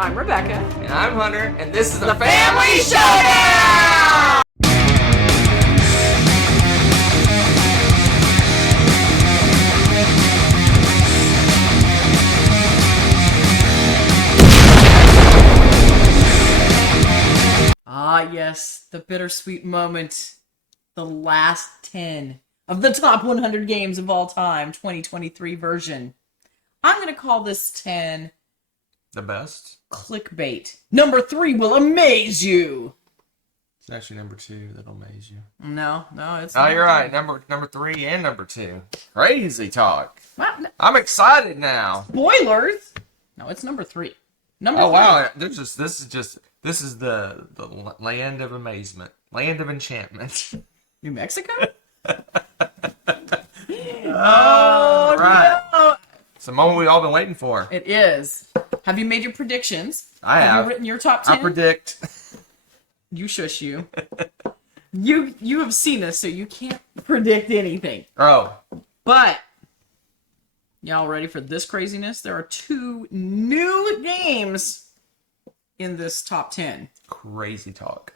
I'm Rebecca. And I'm Hunter, and this is the Family Showdown! Ah, yes, the bittersweet moment. The last 10 of the top 100 games of all time, 2023 version. I'm going to call this 10 the best. Clickbait. Number 3 will amaze you. It's actually number 2 that'll amaze you. No, it's. Oh, you're right. Number 3 and number 2. Crazy talk. Well, I'm excited now. Spoilers. No, it's number 3. Number 3. Wow. This is the land of amazement, land of enchantment. New Mexico. Oh, right. No. It's the moment we've all been waiting for. It is. Have you made your predictions? I have. Have you written your top 10? I predict. You shush you. You have seen us, so you can't predict anything. Oh. But, y'all ready for this craziness? There are 2 new games in this top 10. Crazy talk.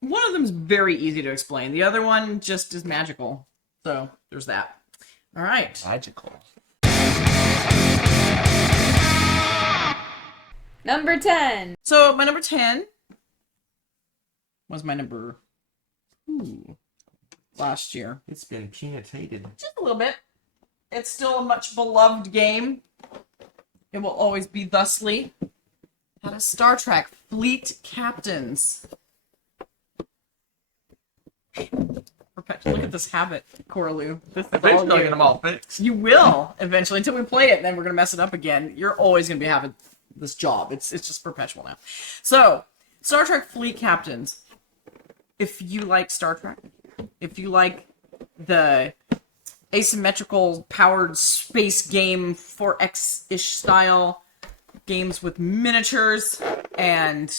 One of them is very easy to explain. The other one just is magical. So, there's that. All right. Magical. Number 10. So, my number 10 was my number 2 last year. It's been peanutated. Just a little bit. It's still a much beloved game. It will always be thusly. That is Star Trek Fleet Captains. Look at this habit, Coraloo. This is all Eventually, you. get them all fixed. You will eventually, until we play it, and then we're gonna mess it up again. You're always gonna be having this job. It's just perpetual now. So, Star Trek Fleet Captains. If you like Star Trek, if you like the asymmetrical powered space game 4X-ish style games with miniatures and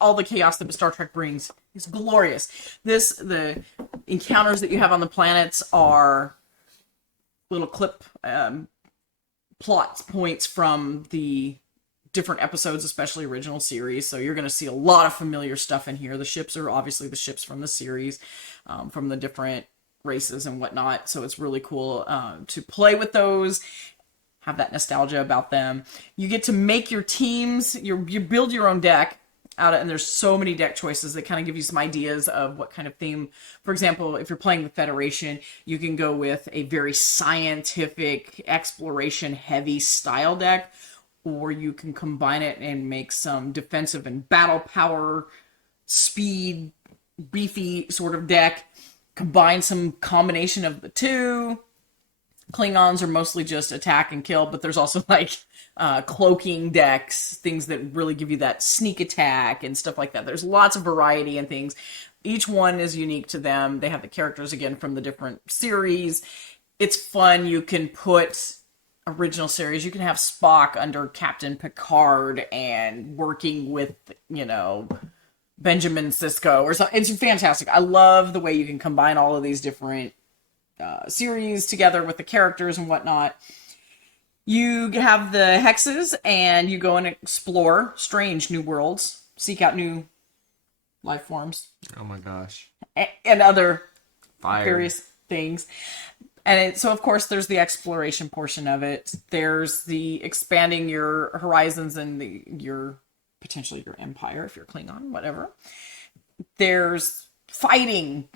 all the chaos that Star Trek brings, is glorious. The encounters that you have on the planets are little clip plot points from the different episodes, especially original series. So you're going to see a lot of familiar stuff in here. The ships are obviously the ships from the series, from the different races and whatnot. So it's really cool to play with those, have that nostalgia about them. You get to make your teams, you build your own deck out of, and there's so many deck choices that kind of give you some ideas of what kind of theme. For example, if you're playing the Federation, you can go with a very scientific, exploration-heavy style deck, or you can combine it and make some defensive and battle power, speed, beefy sort of deck. Combine some combination of the two. Klingons are mostly just attack and kill, but there's also like cloaking decks, things that really give you that sneak attack and stuff like that. There's lots of variety and things. Each one is unique to them. They have the characters again from the different series. It's fun. You can put original series. You can have Spock under Captain Picard and working with, Benjamin Sisko or something. It's fantastic. I love the way you can combine all of these different series together with the characters and whatnot. You have the hexes, and you go and explore strange new worlds, seek out new life forms. Oh my gosh. And other Fire. various things. And so, of course, there's the exploration portion of it. There's the expanding your horizons and potentially your empire, if you're Klingon, whatever. There's fighty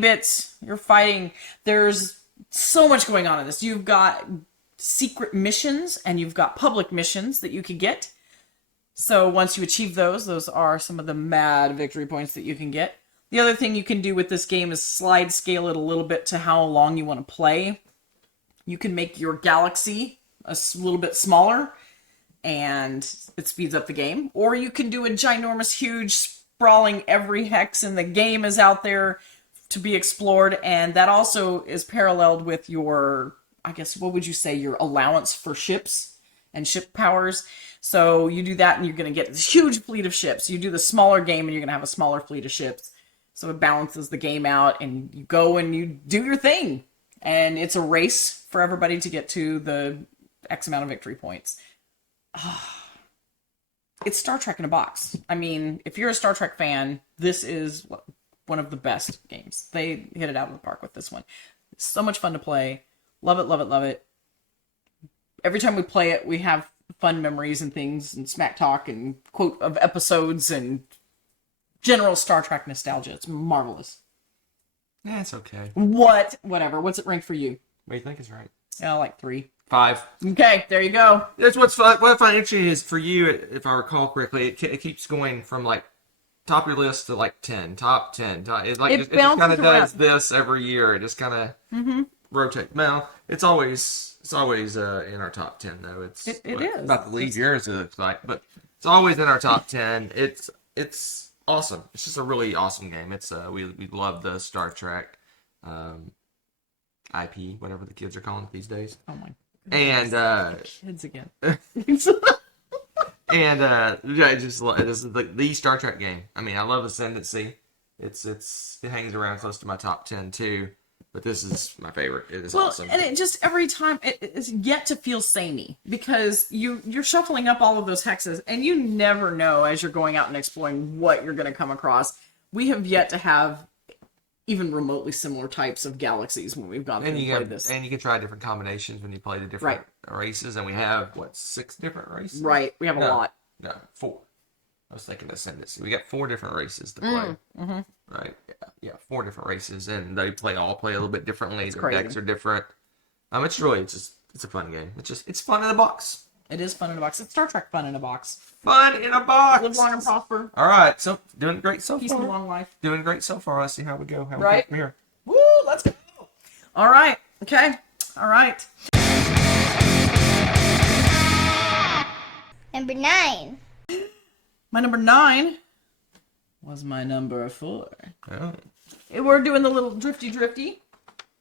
bits. You're fighting. There's so much going on in this. You've got secret missions and you've got public missions that you could get. So once you achieve those are some of the mad victory points that you can get. The other thing you can do with this game is slide scale it a little bit to how long you want to play. You can make your galaxy a little bit smaller and it speeds up the game. Or you can do a ginormous, huge, sprawling, every hex in the game is out there to be explored. And that also is paralleled with your, I guess, what would you say, your allowance for ships and ship powers. So you do that and you're going to get this huge fleet of ships. You do the smaller game and you're going to have a smaller fleet of ships. So it balances the game out and you go and you do your thing. And it's a race for everybody to get to the X amount of victory points. it's Star Trek in a box. I mean, if you're a Star Trek fan, this is one of the best games. They hit it out of the park with this one. It's so much fun to play. Love it, love it, love it. Every time we play it, we have fun memories and things and smack talk and quote of episodes and general Star Trek nostalgia. It's marvelous. Yeah, it's okay. Whatever. What's it ranked for you? What do you think is right? Yeah, like 3. 5. Okay, there you go. That's what's fun. What I find interesting is for you, if I recall correctly, it keeps going from like top of your list to like 10, top 10. It just kind of does this every year. It just kind of rotates. Well, it's always in our top 10 though. It is about to leave yours, it looks like, but it's always in our top 10. It's awesome. It's just a really awesome game. It's we love the Star Trek IP, whatever the kids are calling it these days. Oh my. And kids again. And yeah, this is the Star Trek game. I mean, I love Ascendancy. It hangs around close to my top 10 too. But this is my favorite. It is awesome. And it just every time it is yet to feel samey because you're shuffling up all of those hexes and you never know as you're going out and exploring what you're going to come across. We have yet to have even remotely similar types of galaxies when we've gone through and played this. And you can try different combinations when you play the different races. And we have, 6 different races? Right. We have a lot. No, 4. I was thinking Ascendancy. We got 4 different races to play. Right? Yeah, 4 different races. And they play a little bit differently. Their decks are different. It's a fun game. It's fun in a box. It is fun in a box. It's Star Trek fun in a box. Fun in a box. Live long and prosper. All right, so doing great so Peace far. and long life. Doing great so far. Let's see how we go. How we right go from here. Woo! Let's go. All right. Okay. All right. Number 9. My number 9 was my number 4. Oh. We're doing the little drifty.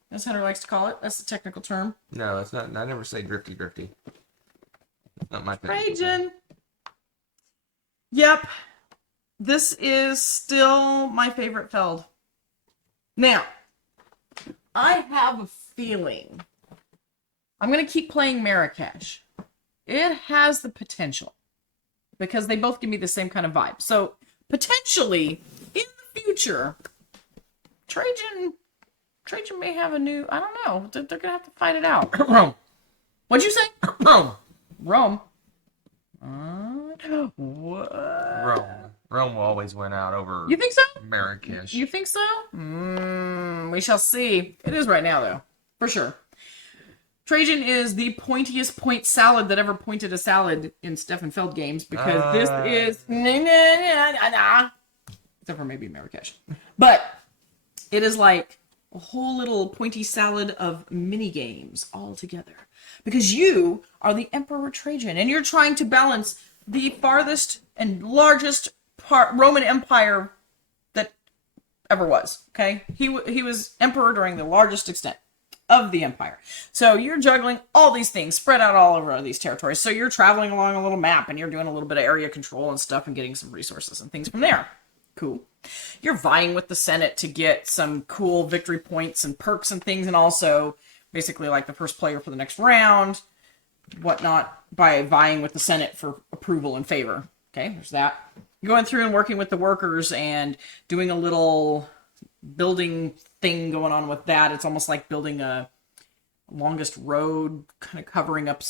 As Hunter likes to call it. That's the technical term. No, it's not. I never say drifty. Not my thing. Trajan. Yep. This is still my favorite Feld. Now, I have a feeling I'm going to keep playing Marrakesh. It has the potential because they both give me the same kind of vibe. So, potentially, in the future, Trajan may have a new, I don't know. They're going to have to fight it out. Rome. What'd you say? Rome. What? Rome will always win out over. You think so? Marrakesh. You think so? We shall see. It is right now, though. For sure. Trajan is the pointiest point salad that ever pointed a salad in Stefan Feld games because this is... Except for maybe Marrakesh. But it is like a whole little pointy salad of mini games all together. Because you are the Emperor Trajan, and you're trying to balance the farthest and largest Roman Empire that ever was. Okay, he was emperor during the largest extent of the empire. So you're juggling all these things spread out all over these territories. So you're traveling along a little map, and you're doing a little bit of area control and stuff, and getting some resources and things from there. Cool. You're vying with the Senate to get some cool victory points and perks and things, and also basically like the first player for the next round, whatnot, by vying with the Senate for approval and favor. Okay, there's that. Going through and working with the workers and doing a little building thing going on with that. It's almost like building a longest road, kind of covering up,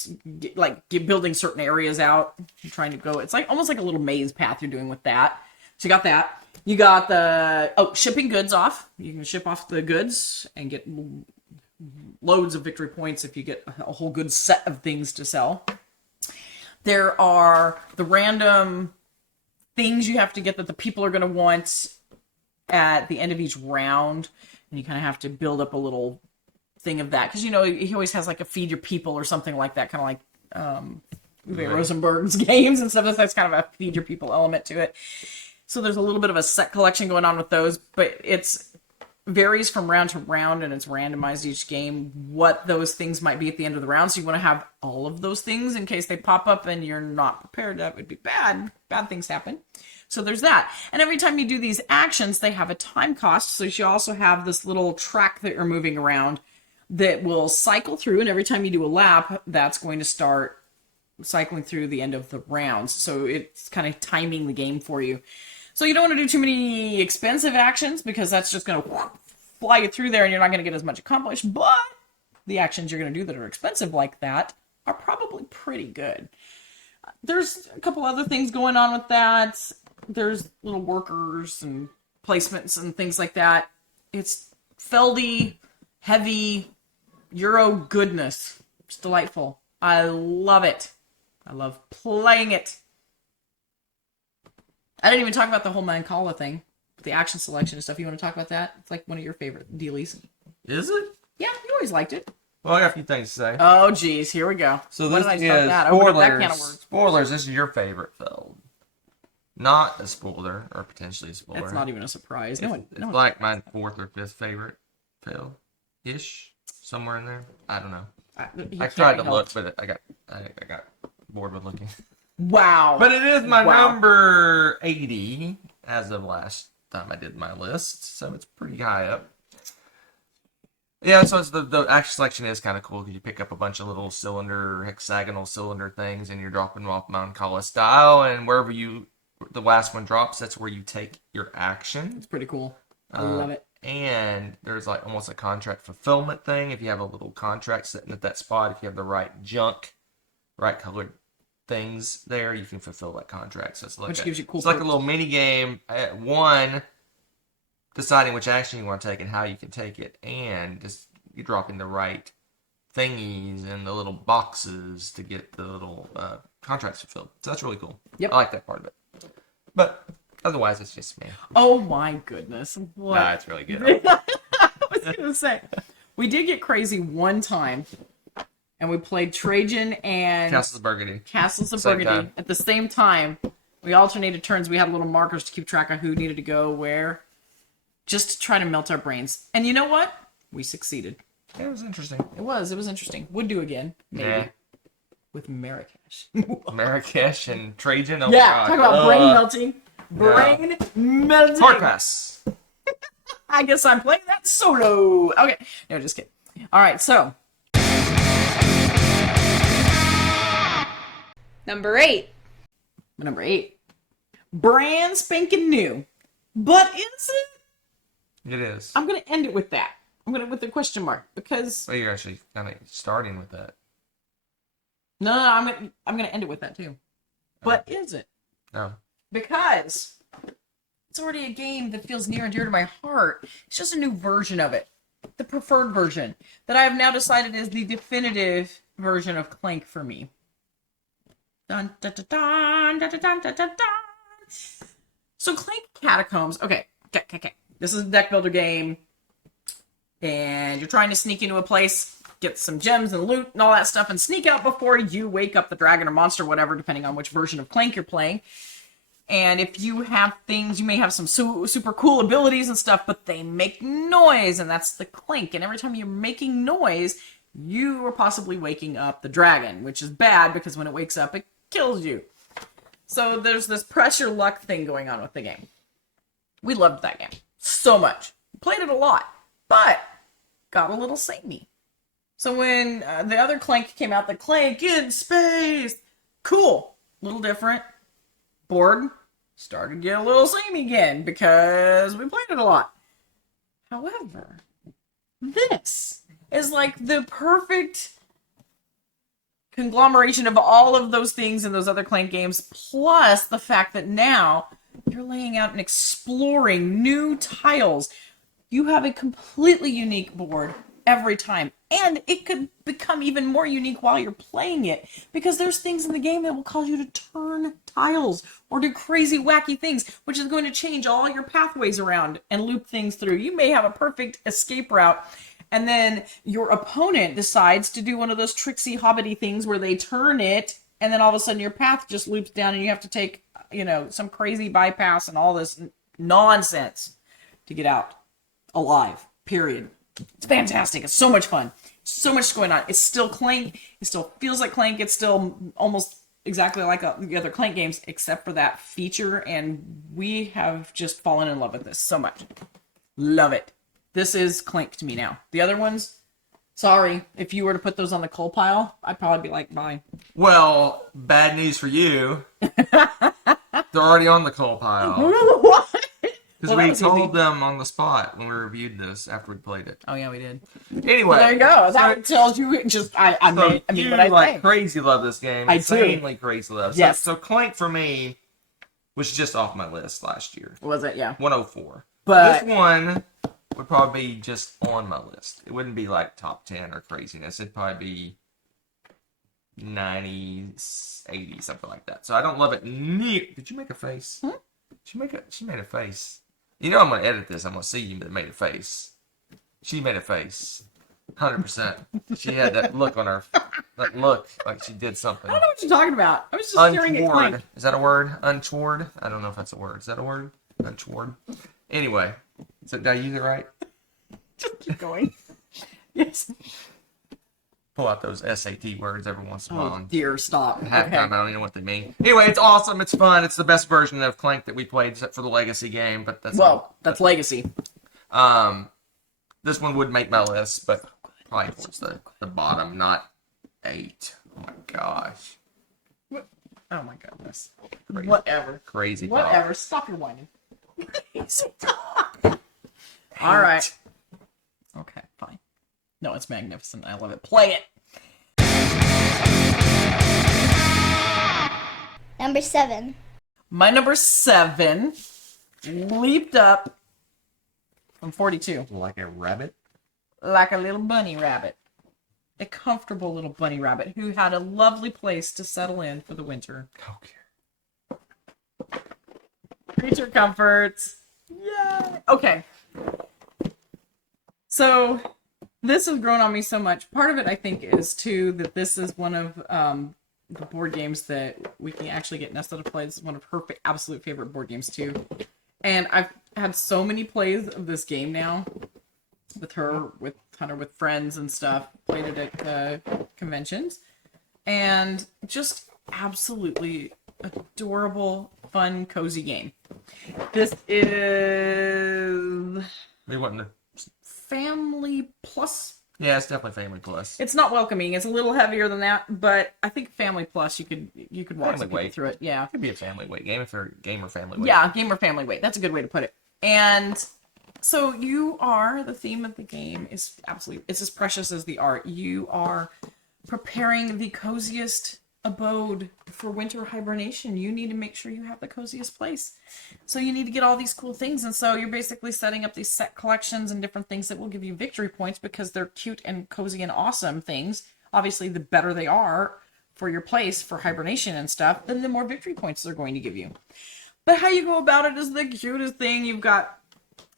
building certain areas out, and trying to go. It's like almost like a little maze path you're doing with that. So you got that. You got the, shipping goods off. You can ship off the goods and get loads of victory points if you get a whole good set of things to sell. There are the random things you have to get that the people are going to want at the end of each round. And you kind of have to build up a little thing of that. Because, he always has like a feed your people or something like that. Kind of like Uwe Rosenberg's games and stuff. That's kind of a feed your people element to it. So there's a little bit of a set collection going on with those. But it's varies from round to round, and it's randomized each game what those things might be at the end of the round. So you want to have all of those things in case they pop up and you're not prepared. That would be bad. Bad things happen. So there's that. And every time you do these actions, they have a time cost. So you also have this little track that you're moving around that will cycle through. And every time you do a lap, that's going to start cycling through the end of the rounds. So it's kind of timing the game for you. So you don't want to do too many expensive actions because that's just going to fly you through there and you're not going to get as much accomplished. But the actions you're going to do that are expensive like that are probably pretty good. There's a couple other things going on with that. There's little workers and placements and things like that. It's feldy, heavy, Euro goodness. It's delightful. I love it. I love playing it. I didn't even talk about the whole Mancala thing, the action selection and stuff. You want to talk about that? It's like one of your favorite dealies. Is it? Yeah, you always liked it. Well, I got a few things to say. Oh, geez, here we go. So when this did I start is that? Open up that spoilers. can of worms. Spoilers. This is your favorite Feld. Not a spoiler, or potentially a spoiler. That's not even a surprise. It's like my 4th or 5th favorite Feld, ish, somewhere in there. I don't know. I tried to look, but I got bored with looking. Wow. But it is my number 80 as of last time I did my list, so it's pretty high up. Yeah, so it's the action selection is kind of cool because you pick up a bunch of little hexagonal cylinder things, and you're dropping them off Mancala style, and wherever the last one drops, that's where you take your action. It's pretty cool. I love it. And there's like almost a contract fulfillment thing. If you have a little contract sitting at that spot, if you have the right junk, right colored things there, you can fulfill that contract. So it's like which gives you cool. It's like a little mini game. One, deciding which action you want to take and how you can take it, and just you're dropping the right thingies in the little boxes to get the little contracts fulfilled. So that's really cool. Yep. I like that part of it. But otherwise, it's just me. Oh my goodness! What? Nah, it's really good. I was gonna say, we did get crazy one time, and we played Trajan and Castles of Burgundy. Castles of Same Burgundy time. at the same time. We alternated turns. We had little markers to keep track of who needed to go where, just to try to melt our brains. And you know what? We succeeded. Yeah, it was interesting. It was interesting. Would do again, maybe. Yeah. With Marrakesh. Marrakesh and Trajan. Oh yeah, God. talk about brain melting. Brain melting. Hard pass. I guess I'm playing that solo. Okay. No, just kidding. All right, so. Number 8. Number 8. Brand spanking new. But is it? It is. I'm going to end it with that. I'm going to with the question mark because. Well, you're actually kind of starting with that. No, I'm going to end it with that too. But is it? No. Because it's already a game that feels near and dear to my heart. It's just a new version of it. The preferred version that I have now decided is the definitive version of Clank for me. Dun, dun, dun, dun, dun, dun, dun, dun, dun. So Clank Catacombs. Okay. This is a deck builder game. And you're trying to sneak into a place, get some gems and loot and all that stuff, and sneak out before you wake up the dragon or monster, whatever, depending on which version of Clank you're playing. And if you have things, you may have some super cool abilities and stuff, but they make noise, and that's the Clank. And every time you're making noise, you are possibly waking up the dragon, which is bad because when it wakes up, it kills you. So there's this pressure luck thing going on with the game. We loved that game so much. Played it a lot, but got a little samey. So when the other Clank came out, the Clank in Space, cool, a little different. Board started to get a little samey again because we played it a lot. However, this is like the perfect conglomeration of all of those things in those other Clank games, plus the fact that now you're laying out and exploring new tiles. You have a completely unique board every time, and it could become even more unique while you're playing it because there's things in the game that will cause you to turn tiles or do crazy wacky things, which is going to change all your pathways around and loop things through. You may have a perfect escape route, and then your opponent decides to do one of those tricksy hobbity things where they turn it, and then all of a sudden your path just loops down and you have to take, some crazy bypass and all this nonsense to get out alive, period. It's fantastic. It's so much fun. So much going on. It's still Clank. It still feels like Clank. It's still almost exactly like the other Clank games, except for that feature, and we have just fallen in love with this so much. Love it. This is Clank to me now. The other ones, Sorry, if you were to put those on the coal pile, I'd probably be like, bye. Well, bad news for you. They're already on the coal pile. What? Because we told them on the spot when we reviewed this after we played it. Oh yeah, we did. Anyway, well, there you go. That tells you just I mean what I like think. crazy love this game. I Insanely crazy love. Yes. So Clank for me was just off my list last year. Was it? Yeah. 104. But this one would probably be just on my list. It wouldn't be like top 10 or craziness. It'd probably be 90, 80, something like that. So I don't love it. Did you make a face? Hmm? She made a face. You know I'm going to edit this. I'm going to see you that made a face. She made a face. 100%. She had that look on her. That look like she did something. I don't know what you're talking about. I was just staring at Clank. Is that a word? Untoward? I don't know if that's a word. Is that a word? Untoward? Anyway. So did I use it right? Just keep going. Yes. Pull out those SAT words every once in a while. Oh, dear, stop. Half Okay. time, I don't even know what they mean. Anyway, it's awesome. It's fun. It's the best version of Clank that we played, except for the Legacy game. But that's Legacy. This one would make my list, but probably towards the bottom, not 8. Oh my gosh. What? Oh my goodness. Crazy. Whatever. Crazy. Whatever. Talk. Stop your whining. All right. Okay, fine. No, it's magnificent. I love it. Play it. Number 7. My number 7 leaped up from 42. Like a rabbit? Like a little bunny rabbit. A comfortable little bunny rabbit who had a lovely place to settle in for the winter. Okay. Creature comforts. Yay! Okay. So, this has grown on me so much. Part of it, I think, is, too, that this is one of the board games that we can actually get Nesta to play. This is one of her absolute favorite board games, too. And I've had so many plays of this game now with her, with Hunter, with friends and stuff. Played it at conventions. And just absolutely adorable, fun, cozy game. This is We wouldn't. Family Plus. Yeah, it's definitely Family Plus. It's not welcoming. It's a little heavier than that, but I think Family Plus you could walk some people through it. Yeah. It could be a family weight game if they're game or family weight. Yeah, game or family weight. That's a good way to put it. And so the theme of the game is absolutely, it's as precious as the art. You are preparing the coziest abode for winter hibernation. You need to make sure you have the coziest place. So you need to get all these cool things. And so you're basically setting up these set collections and different things that will give you victory points because they're cute and cozy and awesome things. Obviously, the better they are for your place for hibernation and stuff, then the more victory points they're going to give you. But how you go about it is the cutest thing. You've got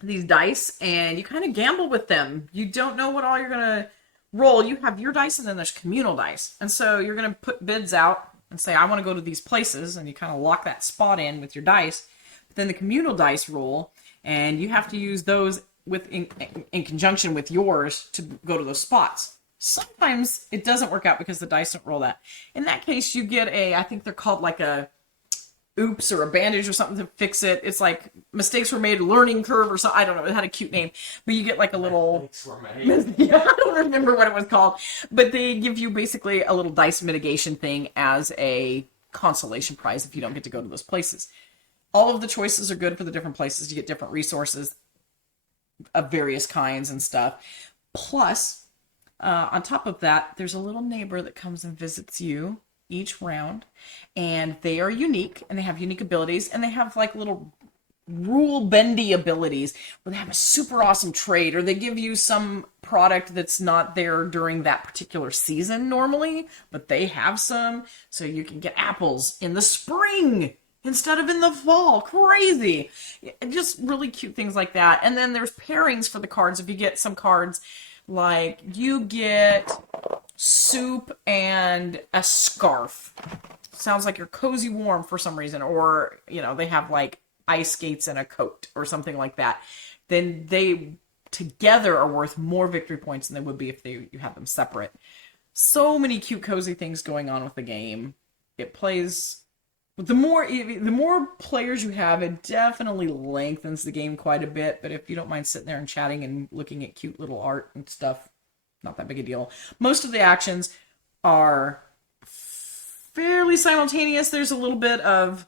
these dice and you kind of gamble with them. You don't know what all you're going to roll. You have your dice and then there's communal dice. And so you're going to put bids out and say, I want to go to these places. And you kind of lock that spot in with your dice. But then the communal dice roll and you have to use those in conjunction with yours to go to those spots. Sometimes it doesn't work out because the dice don't roll that. In that case, you get I think they're called like a oops or a bandage or something to fix it. It's like mistakes were made, learning curve or something. I don't know. It had a cute name, but you get like a little. Yeah, I don't remember what it was called, but they give you basically a little dice mitigation thing as a consolation prize if you don't get to go to those places. All of the choices are good for the different places. You get different resources of various kinds and stuff. Plus, on top of that, there's a little neighbor that comes and visits you each round, and they are unique and they have unique abilities, and they have like little rule bendy abilities where they have a super awesome trade, or they give you some product that's not there during that particular season normally, but they have some, so you can get apples in the spring instead of in the fall. Crazy. Just really cute things like that. And then there's pairings for the cards. If you get some cards, like you get soup and a scarf. Sounds like you're cozy warm for some reason. Or, they have like ice skates and a coat or something like that. Then they together are worth more victory points than they would be if you had them separate. So many cute cozy things going on with the game. It plays... The more players you have, it definitely lengthens the game quite a bit. But if you don't mind sitting there and chatting and looking at cute little art and stuff, not that big a deal. Most of the actions are fairly simultaneous. There's a little bit of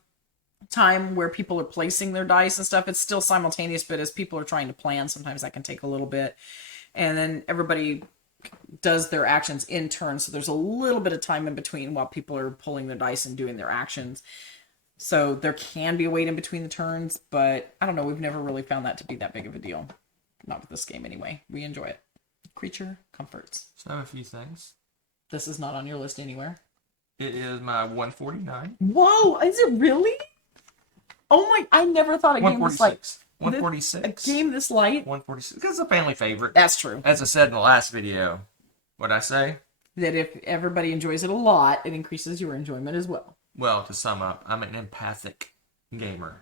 time where people are placing their dice and stuff. It's still simultaneous, but as people are trying to plan, sometimes that can take a little bit. And then everybody does their actions in turn, so there's a little bit of time in between while people are pulling their dice and doing their actions. So there can be a wait in between the turns, but I don't know, we've never really found that to be that big of a deal. Not with this game anyway. We enjoy it. Creature comforts. So I have a few things. This is not on your list anywhere. It is my 149. Whoa, is it really? Oh my, I never thought a game this light. 146. A game this light? 146. Because it's a family favorite. That's true. As I said in the last video. What'd I say? That if everybody enjoys it a lot, it increases your enjoyment as well. Well, to sum up, I'm an empathic gamer.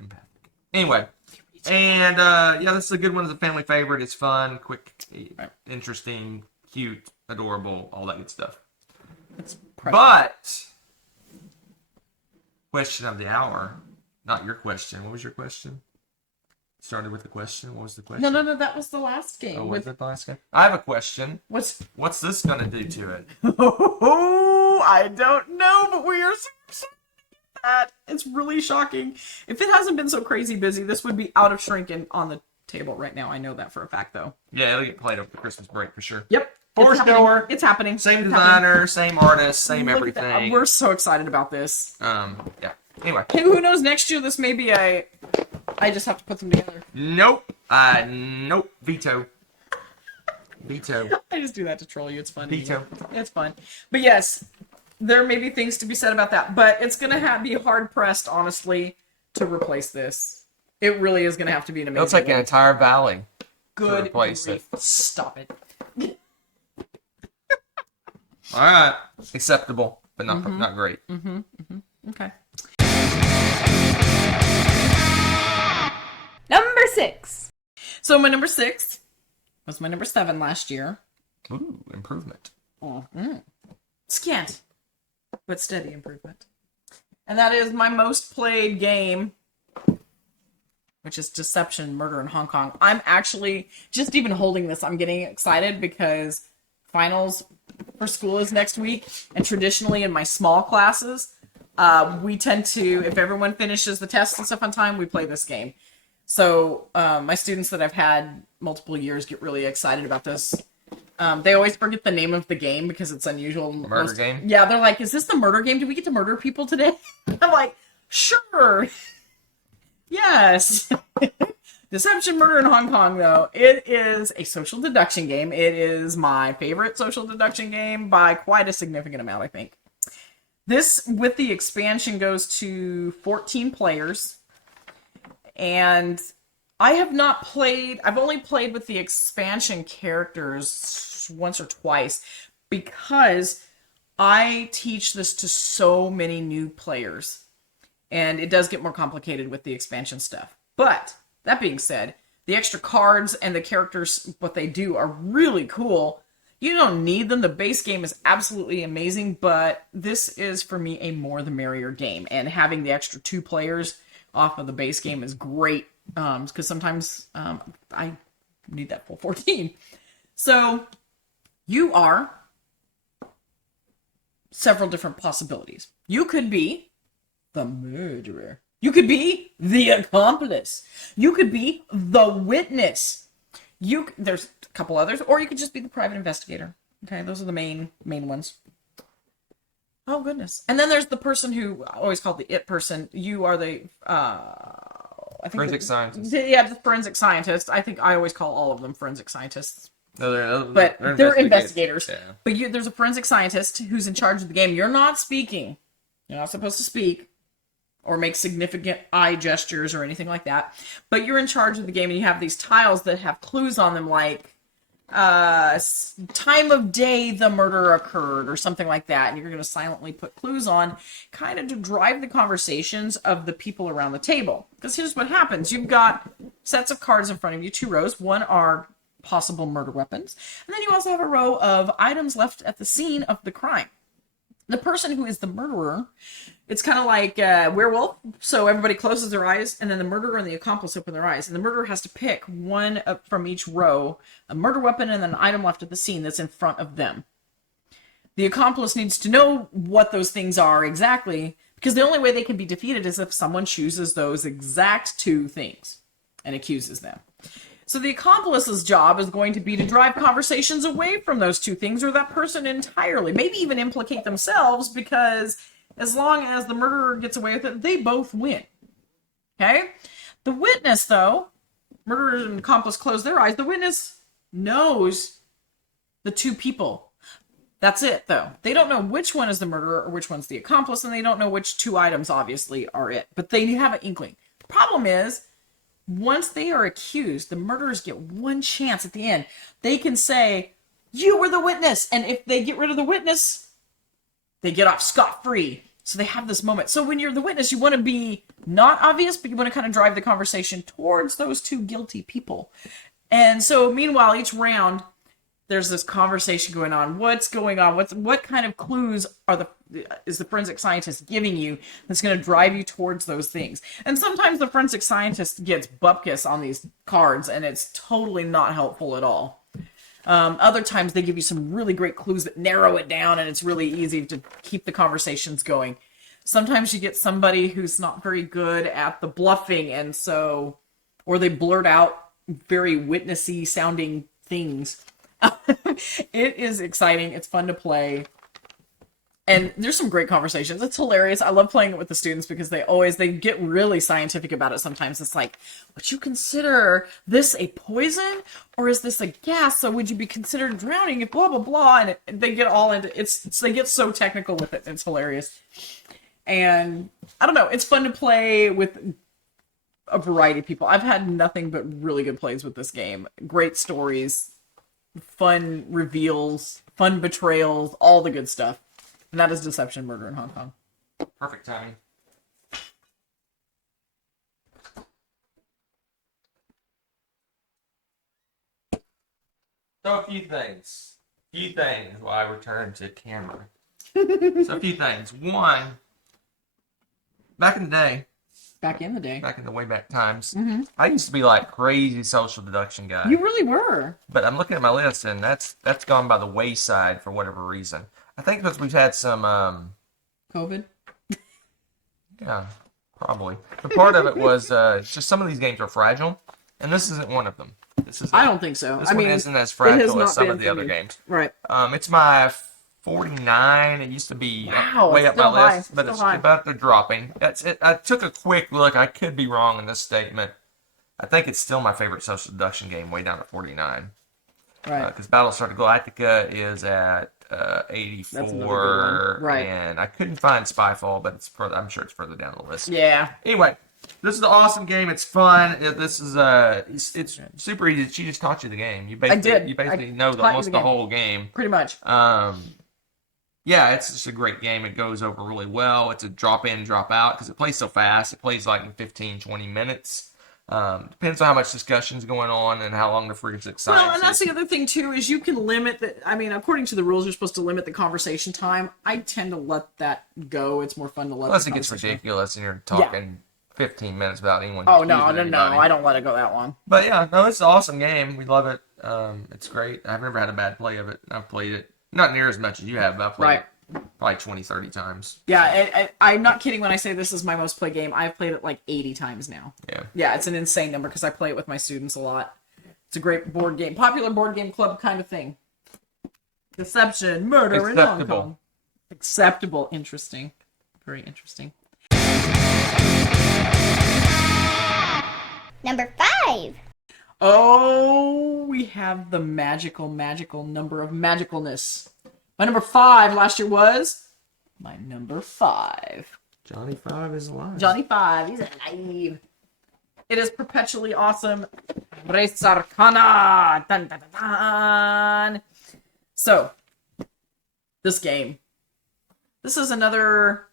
Empathic. Anyway. And, yeah, this is a good one. It's a family favorite. It's fun, quick, interesting, cute, adorable, all that good stuff. But, question of the hour. Not your question. What was your question? Started with the question. What was the question? No. That was the last game. Oh, was it the last game? I have a question. What's this gonna do to it? Oh, I don't know, but we are so excited about that. It's really shocking. If it hasn't been so crazy busy, this would be out of shrink and on the table right now. I know that for a fact, though. Yeah, it'll get played over the Christmas break for sure. Yep. For sure. It's happening. Same designer, same artist, same everything. We're so excited about this. Yeah. Anyway. Hey, who knows? Next year, this may be I just have to put them together. Nope. Nope. Veto. I just do that to troll you. It's funny. Veto. It's fun. But yes, there may be things to be said about that. But it's going to be hard-pressed, honestly, to replace this. It really is going to have to be an amazing It'll take an entire valley to replace it. Stop it. All right. Acceptable, but not great. Okay. Number 6. So my number 6 was my number 7 last year. Ooh, improvement. Scant, but steady improvement. And that is my most played game, which is Deception, Murder in Hong Kong. I'm actually, just even holding this, I'm getting excited because finals for school is next week. And traditionally in my small classes, we tend to, if everyone finishes the tests and stuff on time, we play this game. So my students that I've had multiple years get really excited about this. They always forget the name of the game because it's unusual. Murder game? Yeah, they're like, is this the murder game? Do we get to murder people today? I'm like, sure. Yes. Deception, Murder in Hong Kong, though. It is a social deduction game. It is my favorite social deduction game by quite a significant amount, I think. This, with the expansion, goes to 14 players. And I have not played, I've only played with the expansion characters once or twice because I teach this to so many new players. And it does get more complicated with the expansion stuff. But, that being said, the extra cards and the characters, what they do, are really cool. You don't need them. The base game is absolutely amazing, but this is, for me, a more the merrier game. And having the extra 2 players off of the base game is great, because sometimes I need that full 14. So, you are several different possibilities. You could be the murderer. You could be the accomplice. You could be the witness. There's a couple others, or you could just be the private investigator. Okay, those are the main ones. Oh goodness! And then there's the person who I always called the it person. You are the I think Forensic scientist. Yeah, the forensic scientist. I think I always call all of them forensic scientists. No, but they're investigators. Yeah. But there's a forensic scientist who's in charge of the game. You're not speaking. You're not supposed to speak or make significant eye gestures or anything like that. But you're in charge of the game, and you have these tiles that have clues on them, like time of day the murder occurred or something like that. And you're going to silently put clues on, kind of to drive the conversations of the people around the table. Because here's what happens. You've got sets of cards in front of you, 2 rows. One are possible murder weapons. And then you also have a row of items left at the scene of the crime. The person who is the murderer, it's kind of like werewolf. So everybody closes their eyes, and then the murderer and the accomplice open their eyes. And the murderer has to pick one up from each row, a murder weapon, and then an item left at the scene that's in front of them. The accomplice needs to know what those things are exactly, because the only way they can be defeated is if someone chooses those exact two things and accuses them. So the accomplice's job is going to be to drive conversations away from those two things or that person entirely. Maybe even implicate themselves, because as long as the murderer gets away with it, they both win. Okay? The witness, though, murderer and accomplice close their eyes. The witness knows the two people. That's it, though. They don't know which one is the murderer or which one's the accomplice, and they don't know which two items, obviously, are it. But they have an inkling. The problem is, once they are accused, the murderers get one chance at the end. They can say, you were the witness. And if they get rid of the witness, they get off scot-free. So they have this moment. So when you're the witness, you want to be not obvious, but you want to kind of drive the conversation towards those two guilty people. And so meanwhile, each round, there's this conversation going on. What's going on? What kind of clues is the forensic scientist giving you that's going to drive you towards those things? And sometimes the forensic scientist gets bupkis on these cards, and it's totally not helpful at all. Other times they give you some really great clues that narrow it down, and it's really easy to keep the conversations going. Sometimes you get somebody who's not very good at the bluffing, and so, or they blurt out very witnessy sounding things. It is exciting. It's fun to play. And there's some great conversations. It's hilarious. I love playing it with the students because they get really scientific about it sometimes. It's like, would you consider this a poison or is this a gas? So would you be considered drowning if blah, blah, blah? And they get all into they get so technical with it. It's hilarious. And I don't know. It's fun to play with a variety of people. I've had nothing but really good plays with this game. Great stories. Fun reveals, fun betrayals, all the good stuff. And that is Deception, Murder in Hong Kong. Perfect timing. So a few things while I return to camera. So a few things. One, back in the day, Back in the way back times, I used to be like crazy social deduction guy. You really were. But I'm looking at my list, and that's gone by the wayside for whatever reason. I think because we've had some COVID? Yeah, probably. But part of it was just some of these games are fragile, and this isn't one of them. I don't think so. This one isn't as fragile as some of the other games. Right. It's my 49. It used to be way up my high. list, but it's about to dropping. That's it. I took a quick look. I could be wrong in this statement. I think it's still my favorite social deduction game, way down at 49. Right. Because Battlestar Galactica is at 84. Right. And I couldn't find Spyfall, but I'm sure it's further down the list. Yeah. Anyway, this is an awesome game. It's fun. This is it's super easy. She just taught you the game. You basically know almost the whole game. Pretty much. Yeah, it's just a great game. It goes over really well. It's a drop in, drop out because it plays so fast. It plays like in 15, 20 minutes. Depends on how much discussion's going on and how long the forensic science is. Well, and that's the other thing, too, is you can limit according to the rules, you're supposed to limit the conversation time. I tend to let that go. It's more fun to let Unless it gets ridiculous and you're talking 15 minutes without anyone. Oh, no, I don't let it go that long. But yeah, no, it's an awesome game. We love it. It's great. I've never had a bad play of it. I've played it. Not near as much as you have, but I've played it probably 20, 30 times. Yeah, I'm not kidding when I say this is my most played game. I've played it like 80 times now. Yeah. Yeah, it's an insane number because I play it with my students a lot. It's a great board game. Popular board game club kind of thing. Deception, Murder in Hong Kong. Acceptable. Interesting. Very interesting. Number 5. Oh, we have the magical number of magicalness. My number 5 last year was my number 5. Johnny 5 is alive. Johnny 5, he's alive. It is perpetually awesome. Res Arcana. Dun, dun, dun, dun. So, this game. This is another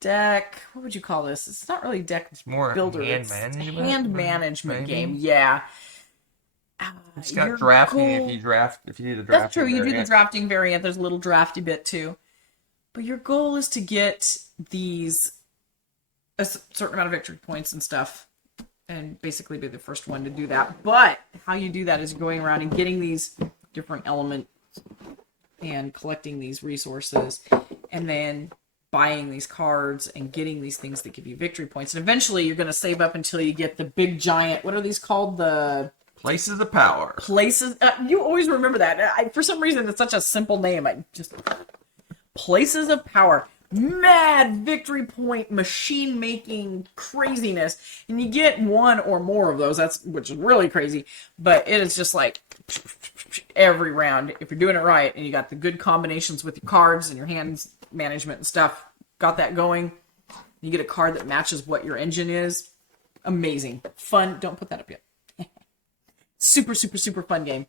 deck. What would you call this? It's not really deck. It's more builder. Hand management game. Yeah. It's got drafting if you do the drafting. That's true. You do the drafting variant. There's a little drafty bit too. But your goal is to get a certain amount of victory points and stuff, and basically be the first one to do that. But how you do that is going around and getting these different elements and collecting these resources, and then buying these cards and getting these things that give you victory points. And eventually you're going to save up until you get the big giant, what are these called? The Places of Power. Places. You always remember that. For some reason, it's such a simple name. Places of Power. Mad victory point machine making craziness, and you get one or more of those, which is really crazy, but it is just like every round if you're doing it right and you got the good combinations with your cards and your hands management and stuff, got that going, you get a card that matches what your engine is. Amazing fun. Don't put that up yet. Super fun game.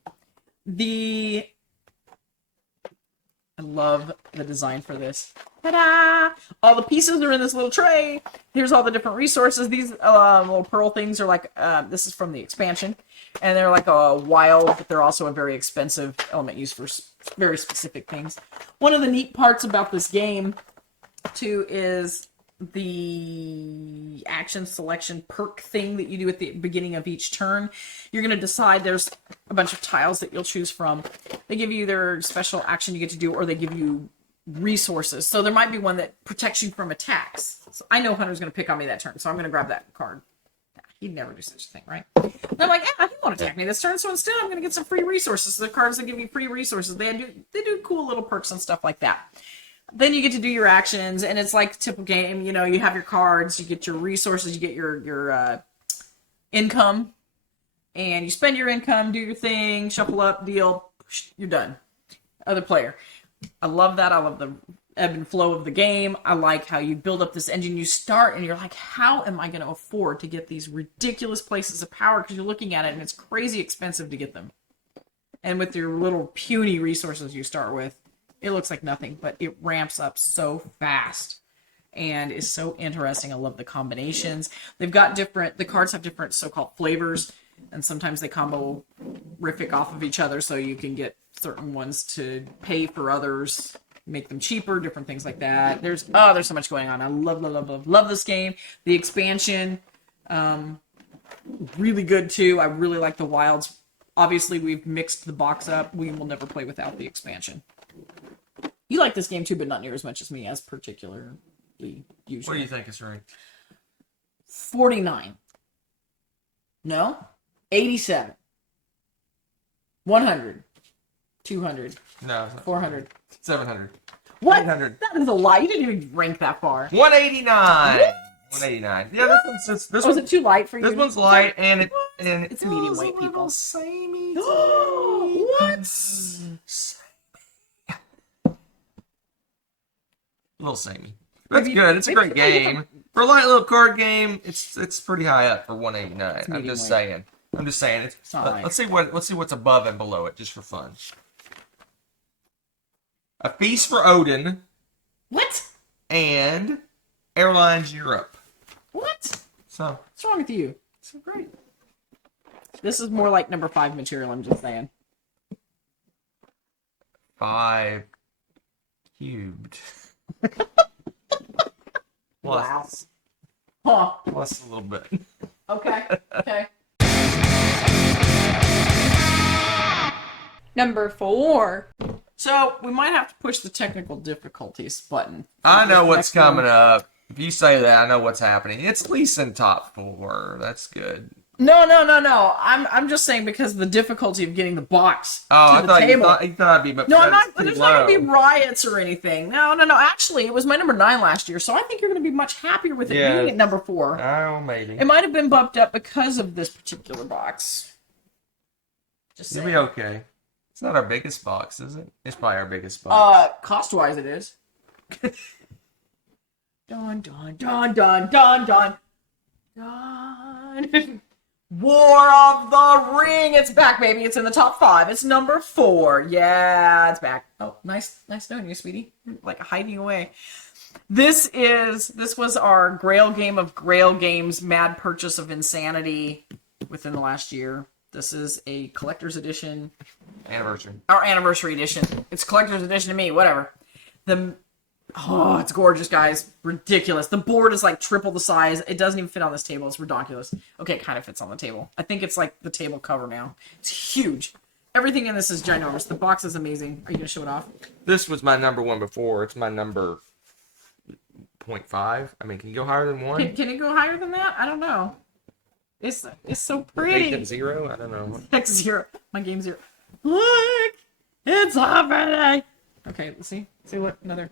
I love the design for this. Ta-da! All the pieces are in this little tray. Here's all the different resources. These little pearl things are like, this is from the expansion. And they're like a wild, but they're also a very expensive element used for very specific things. One of the neat parts about this game, too, is the action selection perk thing that you do at the beginning of each turn. You're going to decide, there's a bunch of tiles that you'll choose from. They give you their special action you get to do, or they give you resources. So there might be one that protects you from attacks. So I know Hunter's going to pick on me that turn, so I'm going to grab that card. He'd never do such a thing, right? And I'm like, yeah, he won't attack me this turn, so instead I'm going to get some free resources. So the cards that give you free resources, they do cool little perks and stuff like that. Then you get to do your actions, and it's like a typical game. You know, you have your cards, you get your resources, you get your income, and you spend your income, do your thing, shuffle up, deal, you're done. Other player. I love that. I love the ebb and flow of the game. I like how you build up this engine. You start, and you're like, how am I going to afford to get these ridiculous places of power? Because you're looking at it, and it's crazy expensive to get them. And with your little puny resources you start with, it looks like nothing, but it ramps up so fast and is so interesting. I love the combinations. The cards have different so-called flavors, and sometimes they combo rific off of each other, so you can get certain ones to pay for others, make them cheaper, different things like that. There's so much going on. I love this game. The expansion, really good too. I really like the wilds. Obviously, we've mixed the box up. We will never play without the expansion. You like this game too, but not near as much as me, as particularly usual. What do you think is ranked? 49. No? 87. 100. 200. No, it's not. 400. 700. What? 800. That is a lie. You didn't even rank that far. 189. What? 189. Yeah, this Was it too light for you? This one's light, and it's medium weight, people. Samey. What? A little samey. That's good. It's a great game. For a light little card game, it's pretty high up for 189. I'm just saying. It's let's see what's above and below it, just for fun. A Feast for Odin. What? And Airlines Europe. What? So what's wrong with you? So great. This is more like number 5 material, I'm just saying. 5 cubed. Wow. Huh. Plus a little bit. Okay. Number 4. So, we might have to push the technical difficulties button. I know what's coming up. If you say that, I know what's happening. It's Lisa in top 4. That's good. No. I'm just saying because of the difficulty of getting the box to the table. You thought it'd be no, I'm not. There's not going to be riots or anything. No. Actually, it was my number 9 last year, so I think you're going to be much happier with it being at number 4. Oh, maybe. It might have been bumped up because of this particular box. Just saying. It'll be okay. It's not our biggest box, is it? It's probably our biggest box. Cost-wise, it is. Dun. War of the Ring. It's back, baby. It's in the top 5. It's number 4. Yeah, it's back. Oh, nice knowing you, sweetie. Like hiding away. This was our Grail game of Grail games, Mad Purchase of Insanity within the last year. This is a collector's edition. Anniversary. Our anniversary edition. It's collector's edition to me, whatever. The Oh, it's gorgeous, guys. Ridiculous. The board is like triple the size. It doesn't even fit on this table. It's ridiculous. Okay, it kind of fits on the table. I think it's like the table cover now. It's huge. Everything in this is ginormous. The box is amazing. Are you going to show it off? This was my number one before. It's my number 0.5. I mean, can you go higher than 1? Can it go higher than that? I don't know. It's so pretty. 8 and 0? I don't know. X 0. My game 0. Look! It's happening! Okay, let's see. See what? Another.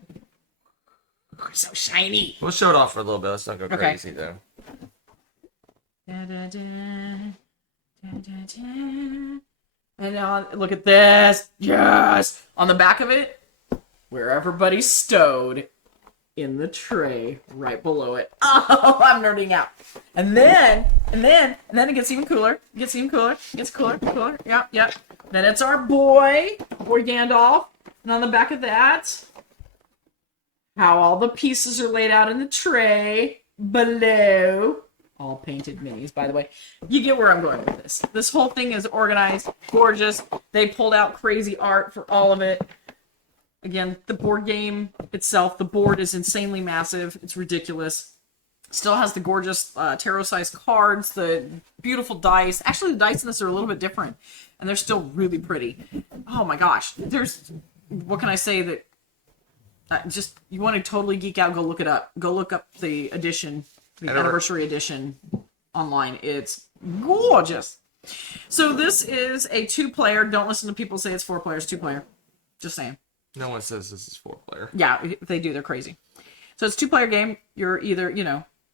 Oh, it's so shiny. We'll show it off for a little bit. Let's not go crazy, though. Da, da, da, da, da, da. And now, look at this. Yes! On the back of it, where everybody's stowed in the tray right below it. Oh, I'm nerding out. And then it gets even cooler. It gets even cooler. It gets cooler. Yep. Then it's our boy Gandalf. And on the back of that, how all the pieces are laid out in the tray below. All painted minis, by the way. You get where I'm going with this. This whole thing is organized, gorgeous. They pulled out crazy art for all of it. Again, the board game itself, the board is insanely massive. It's ridiculous. Still has the gorgeous tarot-sized cards, the beautiful dice. Actually, the dice in this are a little bit different, and they're still really pretty. Oh my gosh. What can I say that... just, you want to totally geek out, go look it up. Go look up the edition, the anniversary edition online. It's gorgeous. So this is a 2-player. Don't listen to people say it's 4 players, 2-player. Just saying. No one says this is 4-player. Yeah, if they do, they're crazy. So it's a 2-player game. You're either,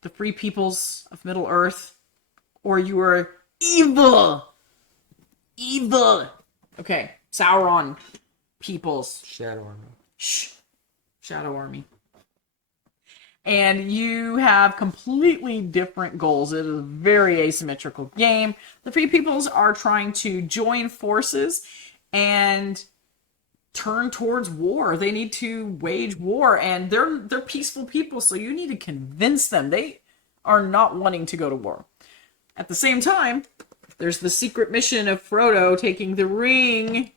the free peoples of Middle Earth, or you are evil. Evil. Okay, Sauron peoples. Shadow Army. Shh. Shadow Army. And you have completely different goals. It is a very asymmetrical game. The free peoples are trying to join forces and turn towards war. They need to wage war, and they're peaceful people, so you need to convince them. They are not wanting to go to war. At the same time, there's the secret mission of Frodo taking the ring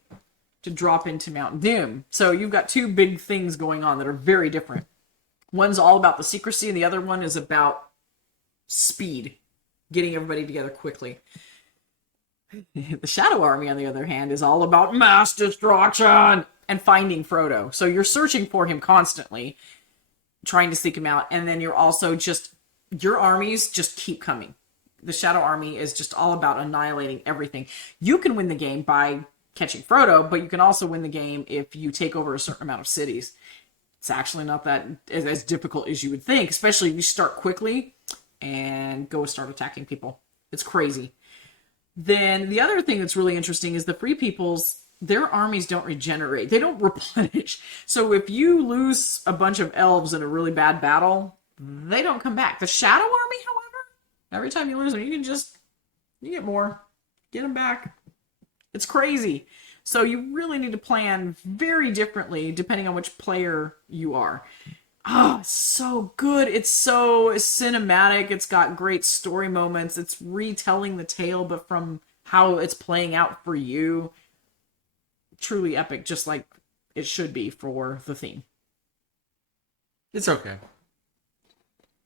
to drop into Mount Doom. So you've got 2 big things going on that are very different. One's all about the secrecy, and the other one is about speed, getting everybody together quickly. The Shadow Army, on the other hand, is all about mass destruction and finding Frodo. So you're searching for him constantly, trying to seek him out, and then you're also your armies just keep coming. The Shadow Army is just all about annihilating everything. You can win the game by catching Frodo, but you can also win the game if you take over a certain amount of cities. It's actually not that as difficult as you would think, especially if you start quickly and start attacking people. It's crazy. Then the other thing that's really interesting is the free peoples, their armies don't regenerate. They don't replenish. So if you lose a bunch of elves in a really bad battle, they don't come back. The Shadow Army, however, every time you lose them, you get more. Get them back. It's crazy. So you really need to plan very differently depending on which player you are. Oh, it's so good. It's so cinematic. It's got great story moments. It's retelling the tale, but from how it's playing out for you. Truly epic, just like it should be for the theme. It's okay.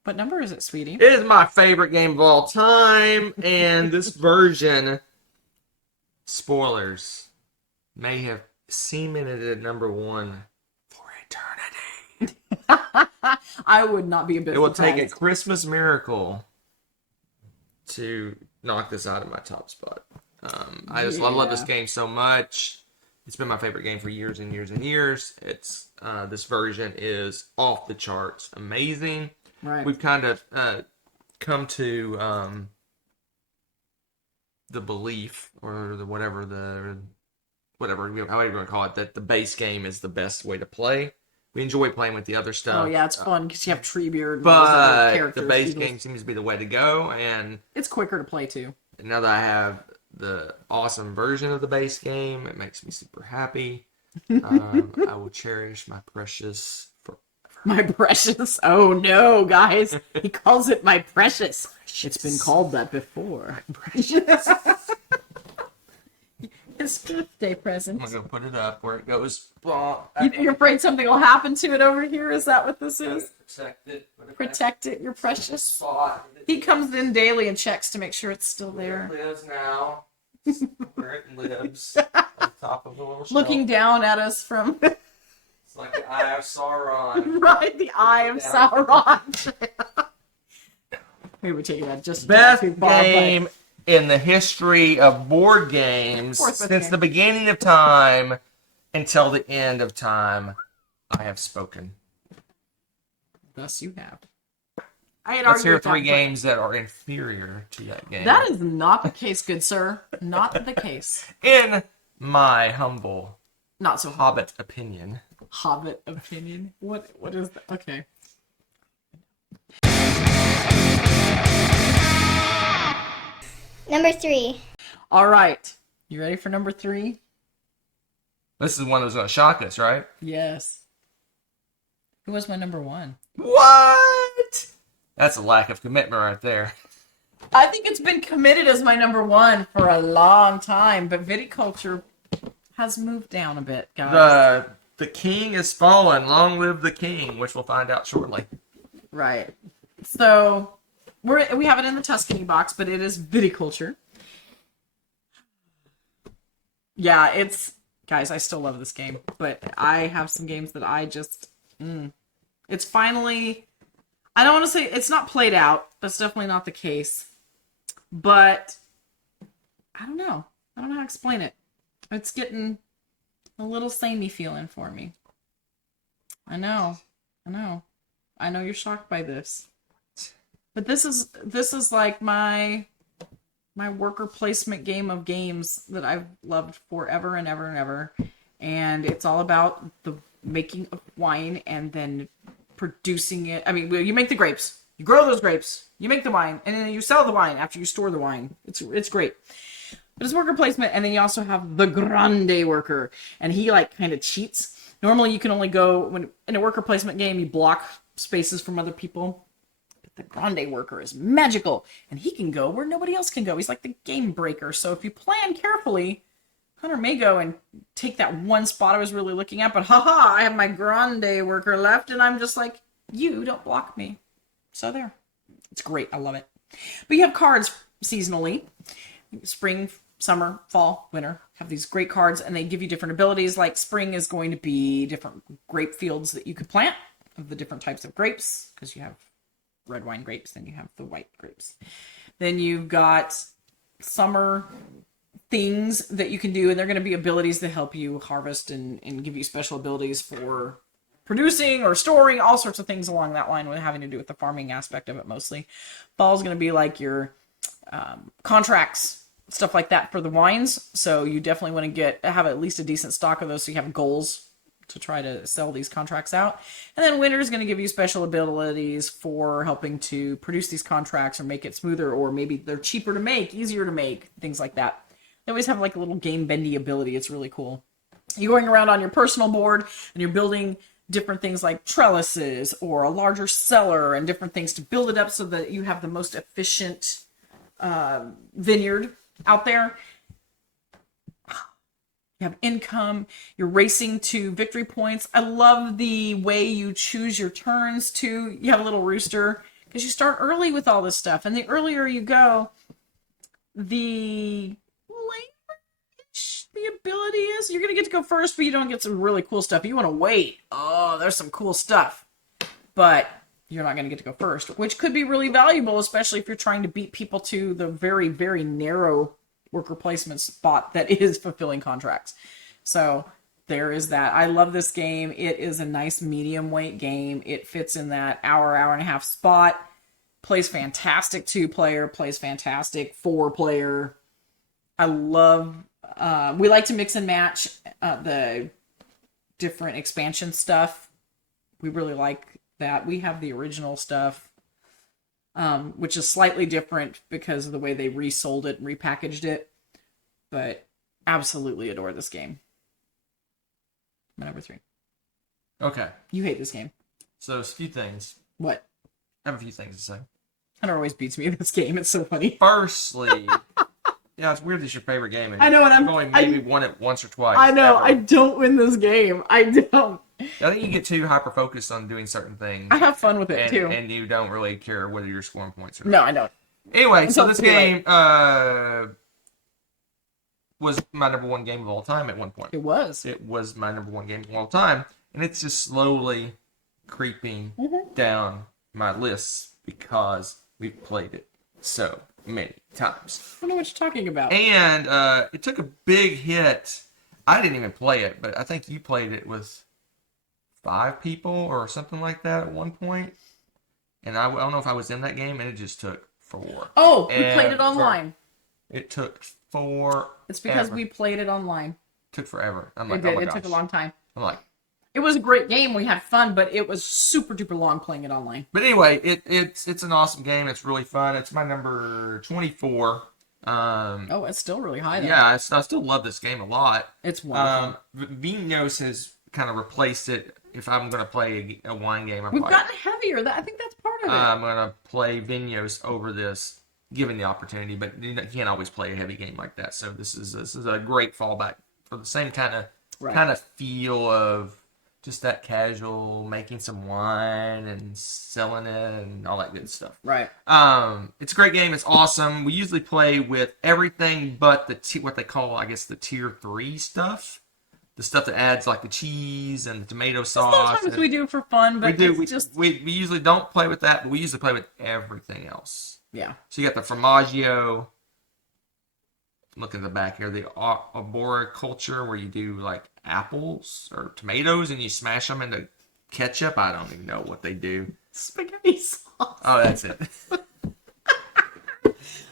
What number is it, sweetie? It is my favorite game of all time, and this version, spoilers, may have cemented it at number 1 for eternity. I would not be a bit It will surprised. take a Christmas miracle to knock this out of my top spot. I love this game so much. It's been my favorite game for years and years and years. It's this version is off the charts, amazing. Right. We've kind of come to the belief, or however you want to call it, that the base game is the best way to play. We enjoy playing with the other stuff. Oh yeah, it's fun because you have Treebeard. But the base game seems to be the way to go, and it's quicker to play too. now that I have the awesome version of the base game, it makes me super happy. I will cherish my precious forever. My precious. Oh no, guys. He calls it my precious. It's been called that before. Precious. his birthday present. I'm gonna go put it up where it goes. You're afraid something will happen to it over here? Is that what this is? Protect it. Protect it, your precious. Spot. He comes in daily and checks to make sure it's still there. Where it lives now. Where it lives. On top of the little shelf. Looking down at us from... It's like the eye of Sauron. Right, the eye of Sauron. We were taking that just Best too far, game in the history of board games since the beginning of time until the end of time. I have spoken. Thus you have. I had Let's hear argued three that, games that are inferior to that game. That is not the case, good sir. Not the case. In my humble Not so Hobbit opinion. Hobbit opinion. What is that? Okay. Number 3. All right. You ready for number 3? This is one that was going to shock us, right? Yes. Who was my number 1? What? That's a lack of commitment right there. I think it's been committed as my number 1 for a long time, but viticulture has moved down a bit, guys. The king is fallen. Long live the king, which we'll find out shortly. Right. So we have it in the Tuscany box, but it is viticulture. Yeah, it's guys, I still love this game, but I have some games that I just it's finally, I don't want to say it's not played out. That's definitely not the case. But I don't know. I don't know how to explain it. It's getting a little samey feeling for me. I know. I know you're shocked by this. But this is like my worker placement game of games that I've loved forever and ever and ever. And it's all about the making of wine and then producing it. I mean, you make the grapes, you grow those grapes, you make the wine, and then you sell the wine after you store the wine. It's great. But it's worker placement, and then you also have the grande worker, and he like kind of cheats. Normally you can only go, when in a worker placement game, you block spaces from other people. But the grande worker is magical, and he can go where nobody else can go. He's like the game breaker. So if you plan carefully, Hunter may go and take that one spot I was really looking at, but haha, I have my grande worker left, and I'm just like, you don't block me. So there. It's great. I love it. But you have cards seasonally. Spring, summer, fall, winter. Have these great cards, and they give you different abilities. Like spring is going to be different grape fields that you could plant of the different types of grapes, because you have red wine grapes, then you have the white grapes. Then you've got summer things that you can do, and they're going to be abilities that help you harvest and give you special abilities for producing or storing, all sorts of things along that line with having to do with the farming aspect of it mostly. Fall is going to be like your contracts, stuff like that for the wines. So you definitely want to have at least a decent stock of those so you have goals to try to sell these contracts out. And then winter is going to give you special abilities for helping to produce these contracts or make it smoother, or maybe they're cheaper to make, easier to make, things like that. They always have like a little game bendy ability. It's really cool. You're going around on your personal board and you're building different things like trellises or a larger cellar and different things to build it up so that you have the most efficient vineyard out there. You have income. You're racing to victory points. I love the way you choose your turns too. You have a little rooster because you start early with all this stuff. And the earlier you go, the the ability is you're going to get to go first, but you don't get some really cool stuff. You want to wait. Oh, there's some cool stuff. But you're not going to get to go first, which could be really valuable, especially if you're trying to beat people to the very, very narrow worker placement spot that is fulfilling contracts. So there is that. I love this game. It is a nice medium weight game. It fits in that hour and a half spot. Plays fantastic 2-player, plays fantastic 4-player. I love, we like to mix and match the different expansion stuff. We really like that. We have the original stuff, which is slightly different because of the way they resold it and repackaged it. But absolutely adore this game. My number 3. Okay. You hate this game. So, there's a few things. What? I have a few things to say. Hunter always beats me in this game. It's so funny. Firstly, Yeah, it's weird. It's your favorite game. And I know, and you've only maybe won it once or twice. I know. ever. I don't win this game. I don't. I think you get too hyper focused on doing certain things. I have fun with it and, too. and you don't really care whether you're scoring points or not. No, I don't. Anyway, so Until this it's too game was my number one game of all time at one point. It was. It was my number one game of all time, and it's just slowly creeping down my lists because we've played it so many times. I don't know what you're talking about. And it took a big hit. I didn't even play it, but I think you played it with 5 people or something like that at one point. And I don't know if I was in that game, and it just took 4. Oh, we played it online. It took 4. It's because we played it online. It took forever. I'm It like, did. oh my It gosh. took a long time. I'm like, It was a great game. We had fun, but it was super duper long playing it online. but anyway, it's an awesome game. It's really fun. It's my number 24. Oh, it's still really high though. Yeah, I still love this game a lot. It's wonderful. Vinos has kind of replaced it. If I'm going to play a wine game, We've gotten heavier. I think that's part of it. I'm going to play Vinos over this, given the opportunity. But you can't always play a heavy game like that. So this is a great fallback for the same kind of feel of just that casual making some wine and selling it and all that good stuff. Right. It's a great game. It's awesome. We usually play with everything but what they call, I guess, the tier 3 stuff. The stuff that adds like the cheese and the tomato sauce. Sometimes we do it for fun, but we usually don't play with that, but we usually play with everything else. Yeah. So you got the formaggio. Look at the back here, the arboriculture, where you do like apples or tomatoes and you smash them into ketchup. I don't even know what they do. Spaghetti sauce. Oh, that's it.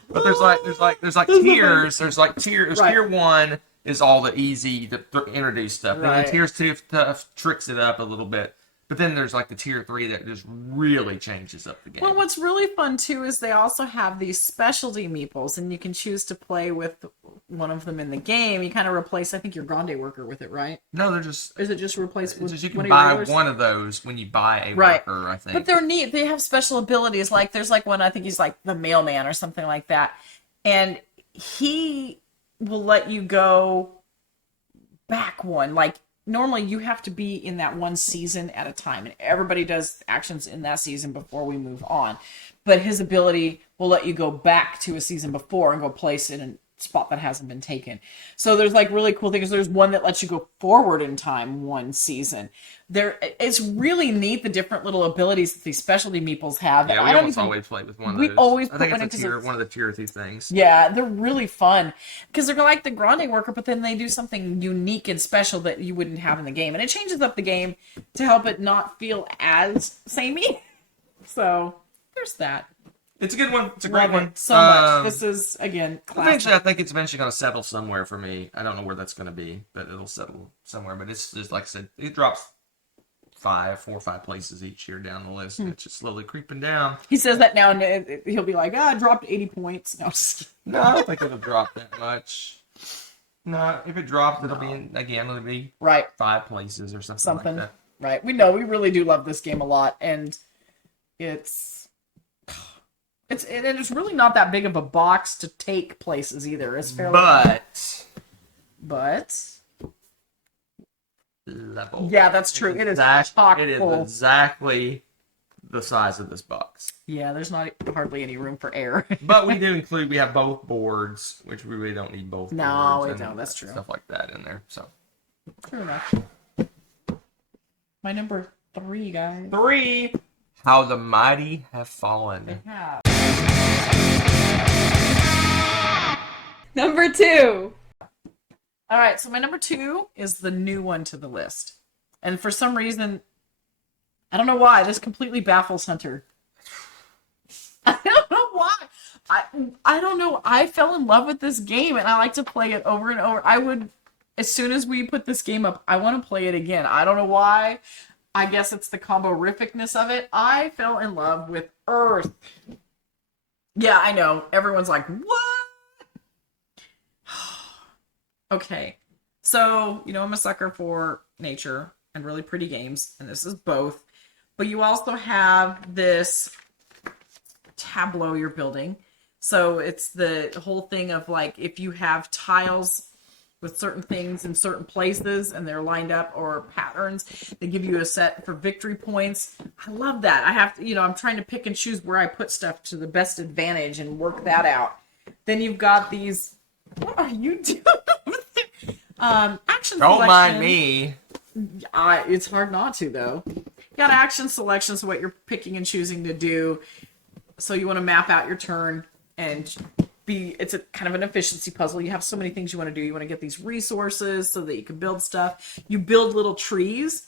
But there's tiers. There's tiers. Right. Tier 1 is all the easy to introduce stuff. Right. And then tier 2 stuff tricks it up a little bit. But then there's like the tier 3 that just really changes up the game. Well, what's really fun too is they also have these specialty meeples, and you can choose to play with one of them in the game. You kind of replace, I think, your grande worker with it, right? No, they're just. Is it just replaced with Just you one can of your buy regulars? one of those when you buy a Right. worker, I think. But they're neat. They have special abilities. Like there's like one, I think he's like the mailman or something like that. And he will let you go back one. Like normally you have to be in that one season at a time. And everybody does actions in that season before we move on. But his ability will let you go back to a season before and go place in a spot that hasn't been taken. So there's like really cool things. There's one that lets you go forward in time one season. It's really neat, the different little abilities that these specialty meeples have. Yeah, we almost always play with one of those. We always I think put it's one in one of the tier 2 things. Yeah, they're really fun because they're like the grande worker, but then they do something unique and special that you wouldn't have in the game, and it changes up the game to help it not feel as samey. So there's that. It's a good one. It's a great Love one. it so much. This is again classic. Eventually, I think it's eventually going to settle somewhere for me. I don't know where that's going to be, but it'll settle somewhere. But it's just like I said, it drops 4 or 5 places each year down the list, and it's just slowly creeping down. He says that now, and he'll be like, I dropped 80 points. No, just kidding. No, I don't think it'll drop that much. No, if it drops, it'll be Right. 5 places or something like that. Right. We really do love this game a lot, and it's really not that big of a box to take places either. It's fairly but level. Yeah, that's true. It is chock It is full. exactly the size of this box. Yeah, there's not hardly any room for air. But we have both boards, which we really don't need both No, boards. we and don't. That's true. Stuff like that in there. So True enough. My number 3, guys. 3. How the Mighty Have Fallen. Yeah. Number 2. All right, so my number 2 is the new one to the list. And for some reason, I don't know why, this completely baffles Hunter. I don't know why. I don't know. I fell in love with this game, and I like to play it over and over. I would, as soon as we put this game up, I want to play it again. I don't know why. I guess it's the combo-rificness of it. I fell in love with Earth. Yeah, I know. Everyone's like, what? Okay. So, I'm a sucker for nature and really pretty games, and this is both. But you also have this tableau you're building. So it's the whole thing of like if you have tiles with certain things in certain places and they're lined up, or patterns, they give you a set for victory points. I love that. I have to, I'm trying to pick and choose where I put stuff to the best advantage and work that out. Then you've got these. What are you doing? Action Don't selection. mind me. It's hard not to, though. You got action selection, so what you're picking and choosing to do. So you want to map out your turn and it's a kind of an efficiency puzzle. You have so many things you want to do. You want to get these resources so that you can build stuff. You build little trees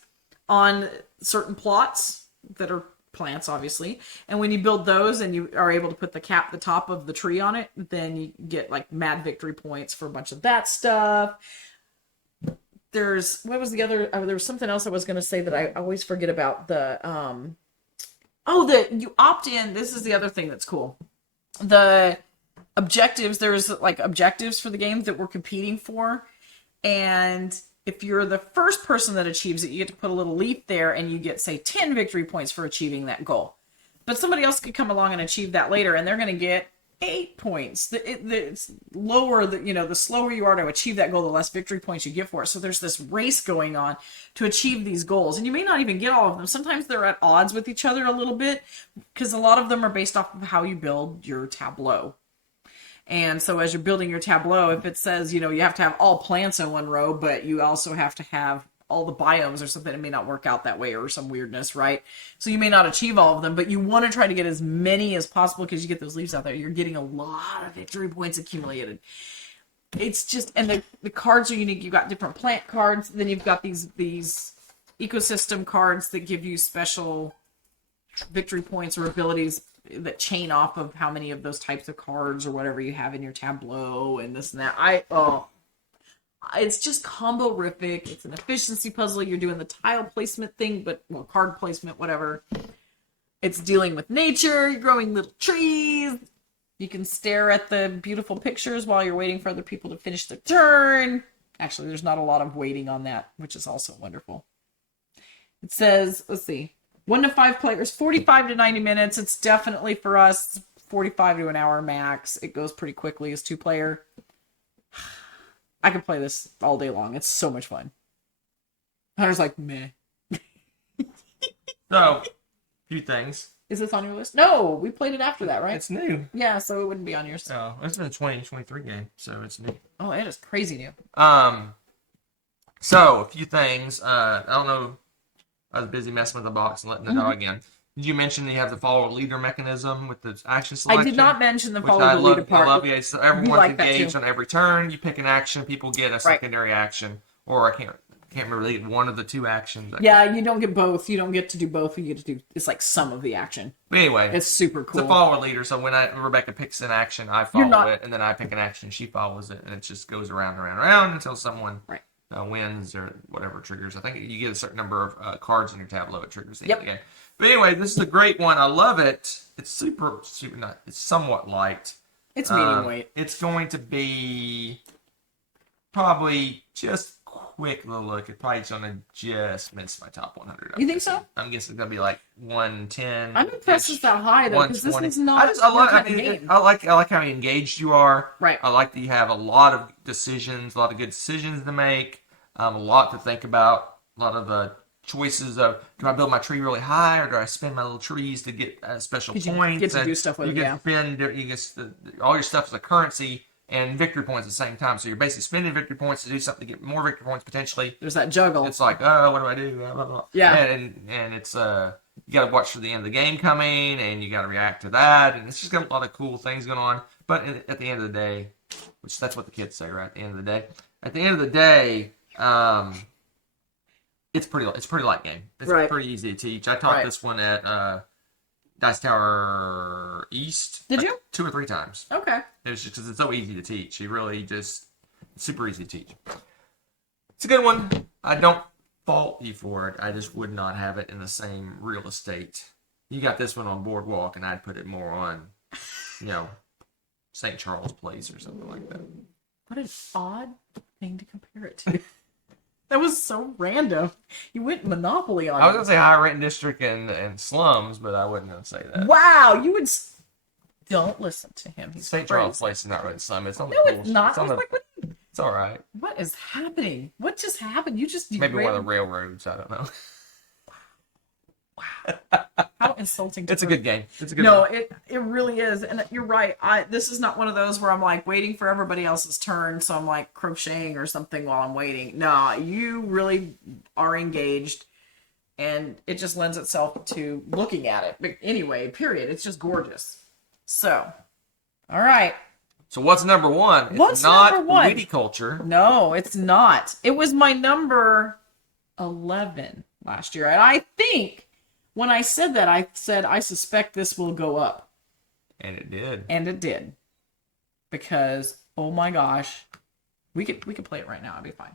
on certain plots that are plants, obviously. And when you build those and you are able to put the top of the tree on it, then you get like mad victory points for a bunch of that stuff. What was the other? There was something else I was going to say that I always forget about. You opt in. This is the other thing that's cool. The objectives, there's like objectives for the games that we're competing for, and if you're the first person that achieves it, you get to put a little leaf there and you get, say, 10 victory points for achieving that goal. But somebody else could come along and achieve that later and they're going to get 8 points. It's lower, the slower you are to achieve that goal, the less victory points you get for it. So there's this race going on to achieve these goals, and you may not even get all of them. Sometimes they're at odds with each other a little bit because a lot of them are based off of how you build your tableau. And so as you're building your tableau, if it says, you have to have all plants in one row, but you also have to have all the biomes or something, it may not work out that way, or some weirdness, right? So you may not achieve all of them, but you want to try to get as many as possible because you get those leaves out there. You're getting a lot of victory points accumulated. It's just, and the cards are unique. You've got different plant cards. Then you've got these ecosystem cards that give you special victory points or abilities that chain off of how many of those types of cards or whatever you have in your tableau and this and that. It's just combo-rific. It's an efficiency puzzle. You're doing the tile placement thing, card placement, whatever. It's dealing with nature. You're growing little trees. You can stare at the beautiful pictures while you're waiting for other people to finish their turn. Actually, there's not a lot of waiting on that, which is also wonderful. It says, let's see, 1 to 5 players, 45 to 90 minutes. It's definitely for us, 45 to an hour max. It goes pretty quickly as 2-player. I could play this all day long. It's so much fun. Hunter's like, meh. So, a few things. Is this on your list? No, we played it after that, right? It's new. Yeah, so it wouldn't be on yours. Oh, it's been a 2023 game, so it's new. Oh, it is crazy new. So, a few things. I don't know. I was busy messing with the box and letting it out again. Did you mention that you have the follow leader mechanism with the action selection? I did not mention the follow the leader part. I love it. So everyone's engaged on every turn. You pick an action. People get a secondary action, or I can't remember one of the 2 actions. Yeah, you don't get both. You don't get to do both. You get to do, it's like some of the action. But anyway, it's super cool. It's a follow leader. So when Rebecca picks an action, I follow it, and then I pick an action, she follows it, and it just goes around and around and around until someone wins or whatever triggers. I think you get a certain number of cards in your tableau. It triggers the end of the game. But anyway, this is a great one. I love it. It's super not. It's somewhat light. It's medium weight. It's going to be probably just quick little look. It's probably going to just miss my top 100. You think so? I'm guessing it's going to be like 110. I'm impressed it's that high though, because this is not. I like how engaged you are. Right. I like that you have a lot of decisions, a lot of good decisions to make, a lot to think about, a lot of choices of, do I build my tree really high, or do I spend my little trees to get special points? You get to do stuff with it, You get all your stuff is a currency and victory points at the same time. So you're basically spending victory points to do something to get more victory points potentially. There's that juggle. It's like, oh, what do I do? Blah, blah, blah. Yeah. And it's you got to watch for the end of the game coming, and you got to react to that, and it's just got a lot of cool things going on. But at the end of the day, which that's what the kids say, right? At the end of the day, it's pretty light game. It's pretty easy to teach. I taught this one at Dice Tower East. Did you? 2 or 3 times. Okay. It was just because it's so easy to teach. You really it's super easy to teach. It's a good one. I don't fault you for it. I just would not have it in the same real estate. You got this one on Boardwalk, and I'd put it more on, St. Charles Place or something like that. What an odd thing to compare it to. That was so random. You went Monopoly on it. I was going to say high rent district and slums, but I wouldn't say that. Wow, you would... Don't listen to him. He's St. crazy. Charles Place is not really some. It's on the No, cool- it's not. It's, I on was the, like, what, it's all right. what is happening? What just happened? You just Maybe one of the derailed- railroads. I don't know. How insulting to It's a her. good game. It's a good No, game. it really is, and you're right. This is not one of those where I'm like waiting for everybody else's turn, so I'm like crocheting or something while I'm waiting. No, you really are engaged, and it just lends itself to looking at it. But anyway, period. It's just gorgeous. So, all right. So what's number one? It's What's not number one? Viticulture. No, it's not. It was my number 11 last year, and I think when I said that, I said I suspect this will go up. And it did. And it did. Because, oh my gosh, we could play it right now. It'd be fine.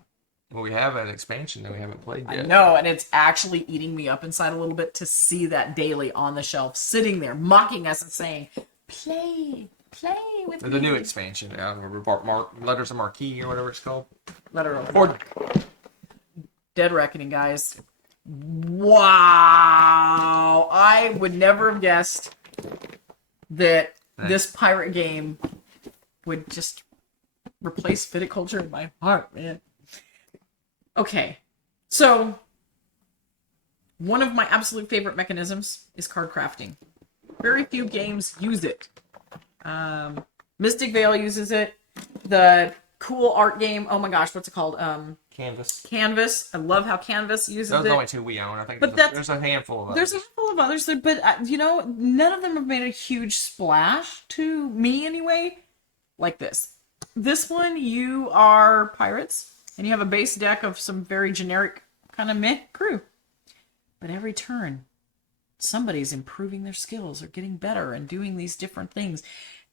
Well, we have an expansion that we haven't played I yet. know, and it's actually eating me up inside a little bit to see that daily on the shelf, sitting there, mocking us and saying, play with The me. new expansion, Letters of Marquee or whatever it's called. Letter of Or Dead Reckoning, guys. Wow. I would never have guessed that this pirate game would just replace viticulture in my heart, man. Okay. So, one of my absolute favorite mechanisms is card crafting. Very few games use it. Mystic Vale uses it. The cool art game, oh my gosh, what's it called? Canvas. Canvas. I love how Canvas uses Those are it. the only two we own. I think But there's a handful of others. There's a handful of others, but none of them have made a huge splash to me anyway. Like this. This one, you are pirates, and you have a base deck of some very generic kind of meh crew. But every turn, somebody's improving their skills or getting better and doing these different things.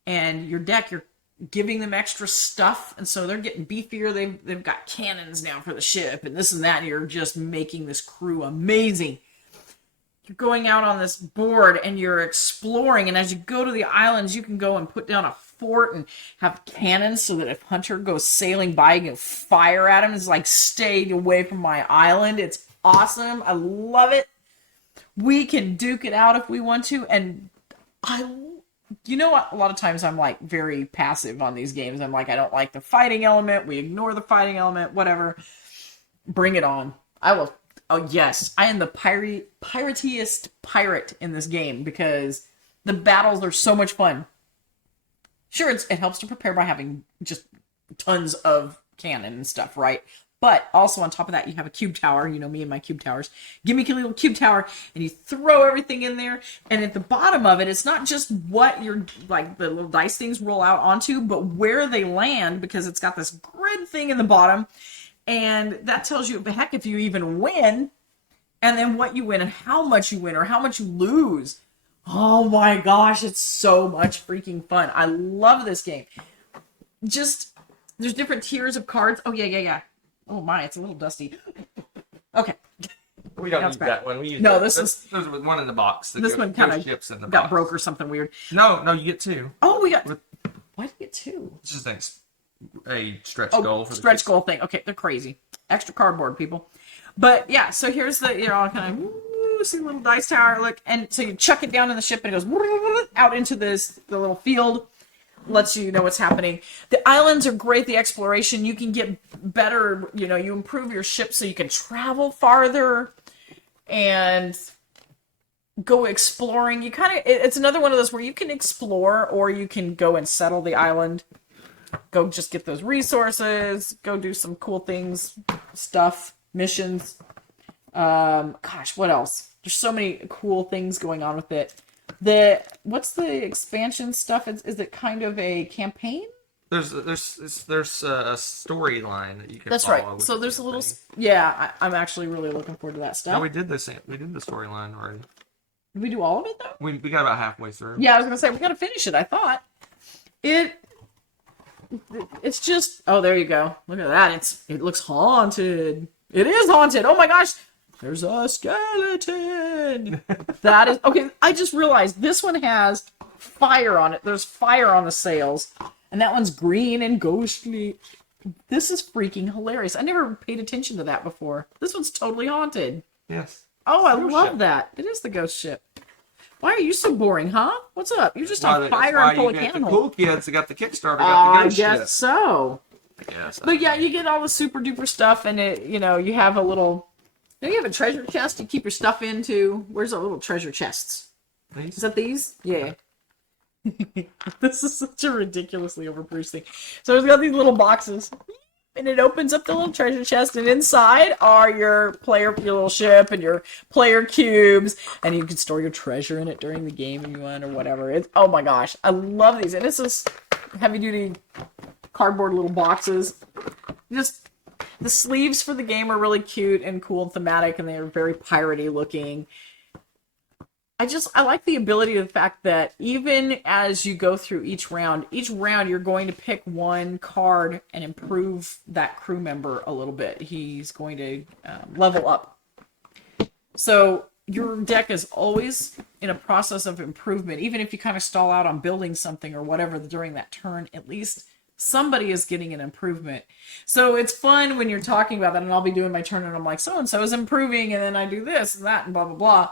And your deck, you're giving them extra stuff, and so they're getting beefier. They've got cannons now for the ship and this and that, and you're just making this crew amazing. You're going out on this board and you're exploring, and as you go to the islands, you can go and put down a fort and have cannons so that if Hunter goes sailing by, you can fire at him. It's like, stay away from my island. It's awesome. I love it. We can duke it out if we want to, and you know what? A lot of times I'm like very passive on these games. I'm like, I don't like the fighting element. We ignore the fighting element, whatever. Bring it on. I will. Oh, yes. I am the piratiest pirate in this game because the battles are so much fun. Sure, it helps to prepare by having just tons of cannon and stuff, right? But also on top of that, you have a cube tower. You know me and my cube towers. Give me a little cube tower, and you throw everything in there. And at the bottom of it, it's not just what your like the little dice things roll out onto, but where they land, because it's got this grid thing in the bottom, and that tells you, heck, if you even win, and then what you win and how much you win or how much you lose. Oh my gosh, it's so much freaking fun. I love this game. Just there's different tiers of cards. Oh yeah. Oh my, it's a little dusty. Okay. We don't That's use bad. that one. We use No, there's one in the box. This one kind of ships in the got box. broke or something weird. No, you get two. Oh, we got. Why did we get two? It's just a stretch goal for the stretch kids. goal thing. Okay, they're crazy. Extra cardboard, people. But yeah, so here's the kind of see the little dice tower look, and so you chuck it down in the ship, and it goes out into the little field. Lets you know what's happening. The islands are great. The exploration, you can get better. You improve your ship so you can travel farther and go exploring. It's another one of those where you can explore or you can go and settle the island. Go just get those resources. Go do some cool things, stuff, missions. Gosh, what else? There's so many cool things going on with it. What's the expansion stuff? Is it kind of a campaign? There's a storyline that you can. That's follow right. So there's a little. campaign. Yeah, I'm actually really looking forward to that stuff. No, we did this. We did the storyline already. Did we do all of it though? We got about halfway through. Yeah, I was gonna say we gotta finish it. I thought it's just. Oh, there you go. Look at that. It looks haunted. It is haunted. Oh my gosh. There's a skeleton. That is okay. I just realized this one has fire on it. There's fire on the sails, and that one's green and ghostly. This is freaking hilarious. I never paid attention to that before. This one's totally haunted. Yes. Oh, I Ghost love ship. that. It is the ghost ship. Why are you so boring, huh? What's up? You're just on fire and full of The cannonballs. cool kids that got the Kickstarter Oh, got the I ghost guess ship. so. I guess. But yeah, you get all the super duper stuff, and you have a little. You have a treasure chest you keep your stuff into. Where's the little treasure chests? These? Is that these? Yeah. This is such a ridiculously overpriced thing. So it's got these little boxes, and it opens up the little treasure chest, and inside are your little ship and your player cubes, and you can store your treasure in it during the game if you want or whatever. Oh my gosh, I love these, and it's this heavy duty cardboard little boxes. Just the sleeves for the game are really cute and cool and thematic, and they're very piratey looking. I like the ability of the fact that even as you go through each round you're going to pick one card and improve that crew member a little bit. He's going to level up. So your deck is always in a process of improvement. Even if you kind of stall out on building something or whatever during that turn, at least somebody is getting an improvement. So it's fun when you're talking about that, and I'll be doing my turn and I'm like, so-and-so is improving, and then I do this and that and blah, blah, blah.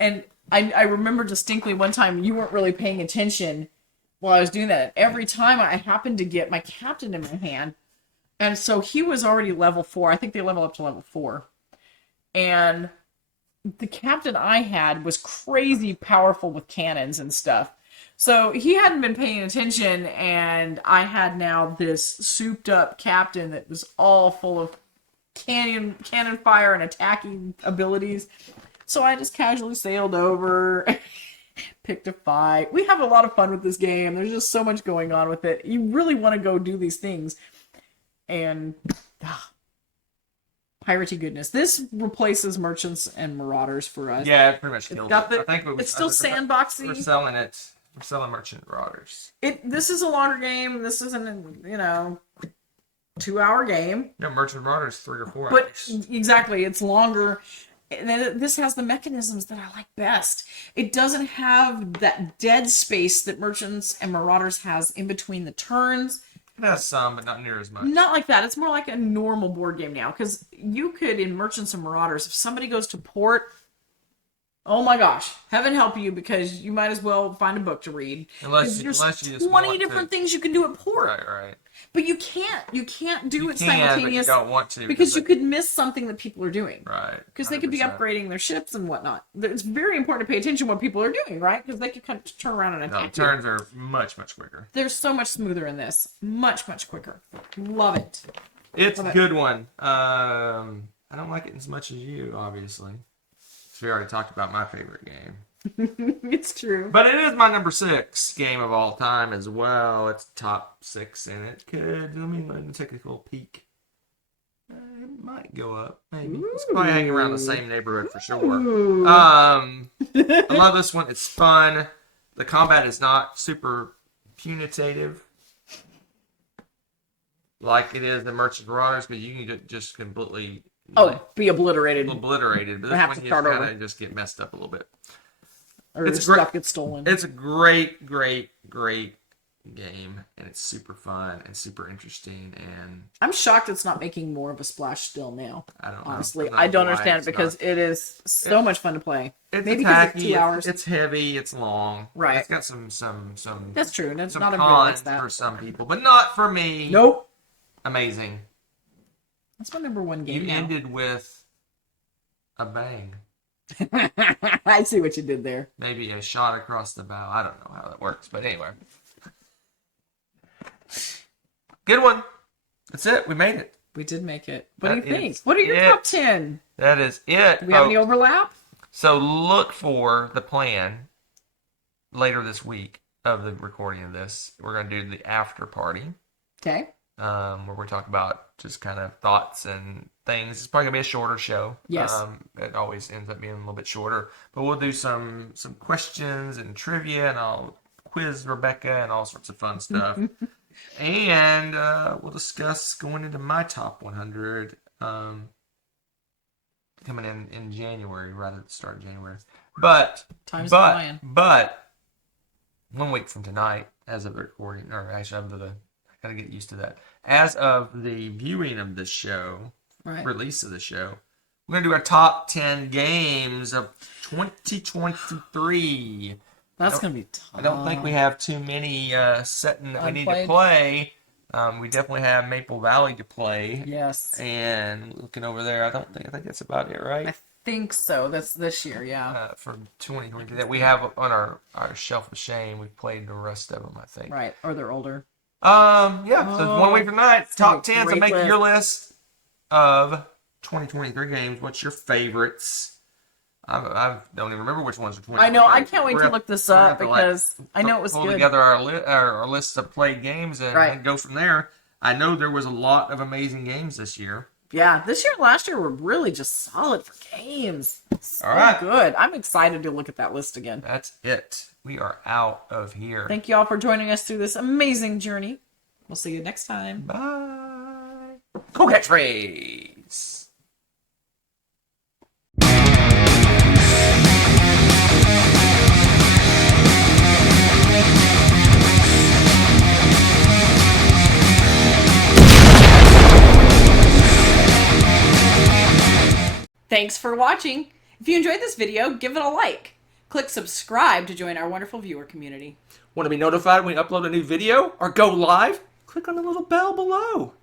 And I remember distinctly one time you weren't really paying attention while I was doing that. Every time I happened to get my captain in my hand, and so he was already level 4. I think they level up to level 4. And the captain I had was crazy powerful with cannons and stuff. So he hadn't been paying attention, and I had now this souped up captain that was all full of cannon fire and attacking abilities. So I just casually sailed over, picked a fight. We have a lot of fun with this game. There's just so much going on with it. You really want to go do these things. And piratey goodness. This replaces Merchants and Marauders for us. Yeah, it pretty much killed it. I think it's still sandboxy. We're selling it. We're selling Merchant Marauders. This is a longer game. This isn't a 2-hour game. Yeah, Merchant Marauders 3 or 4 But hours. exactly, it's longer. And then this has the mechanisms that I like best. It doesn't have that dead space that Merchants and Marauders has in between the turns. It has some, but not near as much. Not like that. It's more like a normal board game now. Because you could, in Merchants and Marauders, if somebody goes to port, oh my gosh, heaven help you, because you might as well find a book to read. Unless you there's just 20 different things you can do at port. Right. But you can't do it But you simultaneous don't want to because you could miss something that people are doing. Right. Because they could be 100%. upgrading their ships and whatnot. It's very important to pay attention to what people are doing, right? Because they could kind of turn around and No, attack you. turns are much, much quicker. They're so much smoother in this. Much, much quicker. Love it. It's Love a it. good one. I don't like it as much as you, obviously. So we already talked about my favorite game. It's true. But it is my number 6 game of all time as well. It's top 6, and it could. Let me take a little peek. It might go up, maybe. It's probably hanging around the same neighborhood for sure. Ooh. I love this one. It's fun. The combat is not super punitive like it is in Merchant Marauders, but you can just completely Be obliterated. obliterated. But I this have one to you start kind over. of just get messed up a little bit. Or It's stuff gets stolen. It's a great game, and it's super fun and super interesting. And I'm shocked it's not making more of a splash still now. I don't know. Honestly, I'm not I don't why understand it it's because not. it is so much fun to play. It's Maybe because attacky. it's 2 hours. It's heavy. It's long. Right. It's got some. That's true. That's Some not everybody likes cons that. for some people, but not for me. Nope. Amazing. That's my number one game You now. ended with a bang. I see what you did there. Maybe a shot across the bow. I don't know how that works, but anyway. Good one. That's it. We made it. We did make it. What do you That think? is What are your it. top 10? That is it. Do we have any folks. overlap? So look for the plan later this week of the recording of this. We're going to do the after party, Okay. where we talk about just kind of thoughts and things. It's probably going to be a shorter show. Yes. It always ends up being a little bit shorter. But we'll do some questions and trivia, and I'll quiz Rebecca and all sorts of fun stuff. And we'll discuss going into my top 100 coming in January, rather than the start of January. But Time's flying. 1 week from tonight, as of the recording, or actually I gotta get used to that. As of the viewing of this show, Right. release of the show, We're going to do our top 10 games of 2023. That's going to be tough. I don't think we have too many setting that we need to Unplayed. play. We definitely have Maple Valley to play. Yes. And looking over there, I think that's about it, right? I think so. That's this year, yeah. For 2023 that we have on our shelf of shame. We've played the rest of them, I think. Right. Or they're older. Yeah. So 1 week from tonight, top 10. So great make list. your list of 2023 games. What's your favorites? I don't even remember which ones are 2023. I know. I can't wait to look this up to, because I know it was pull good. together our list of played games and go from there. I know there was a lot of amazing games this year. Yeah, this year and last year were really just solid for games. So All right. good. I'm excited to look at that list again. That's it. We are out of here. Thank you all for joining us through this amazing journey. We'll see you next time. Bye. Cool catchphrase. Thanks for watching. If you enjoyed this video, give it a like. Click subscribe to join our wonderful viewer community. Want to be notified when we upload a new video or go live? Click on the little bell below.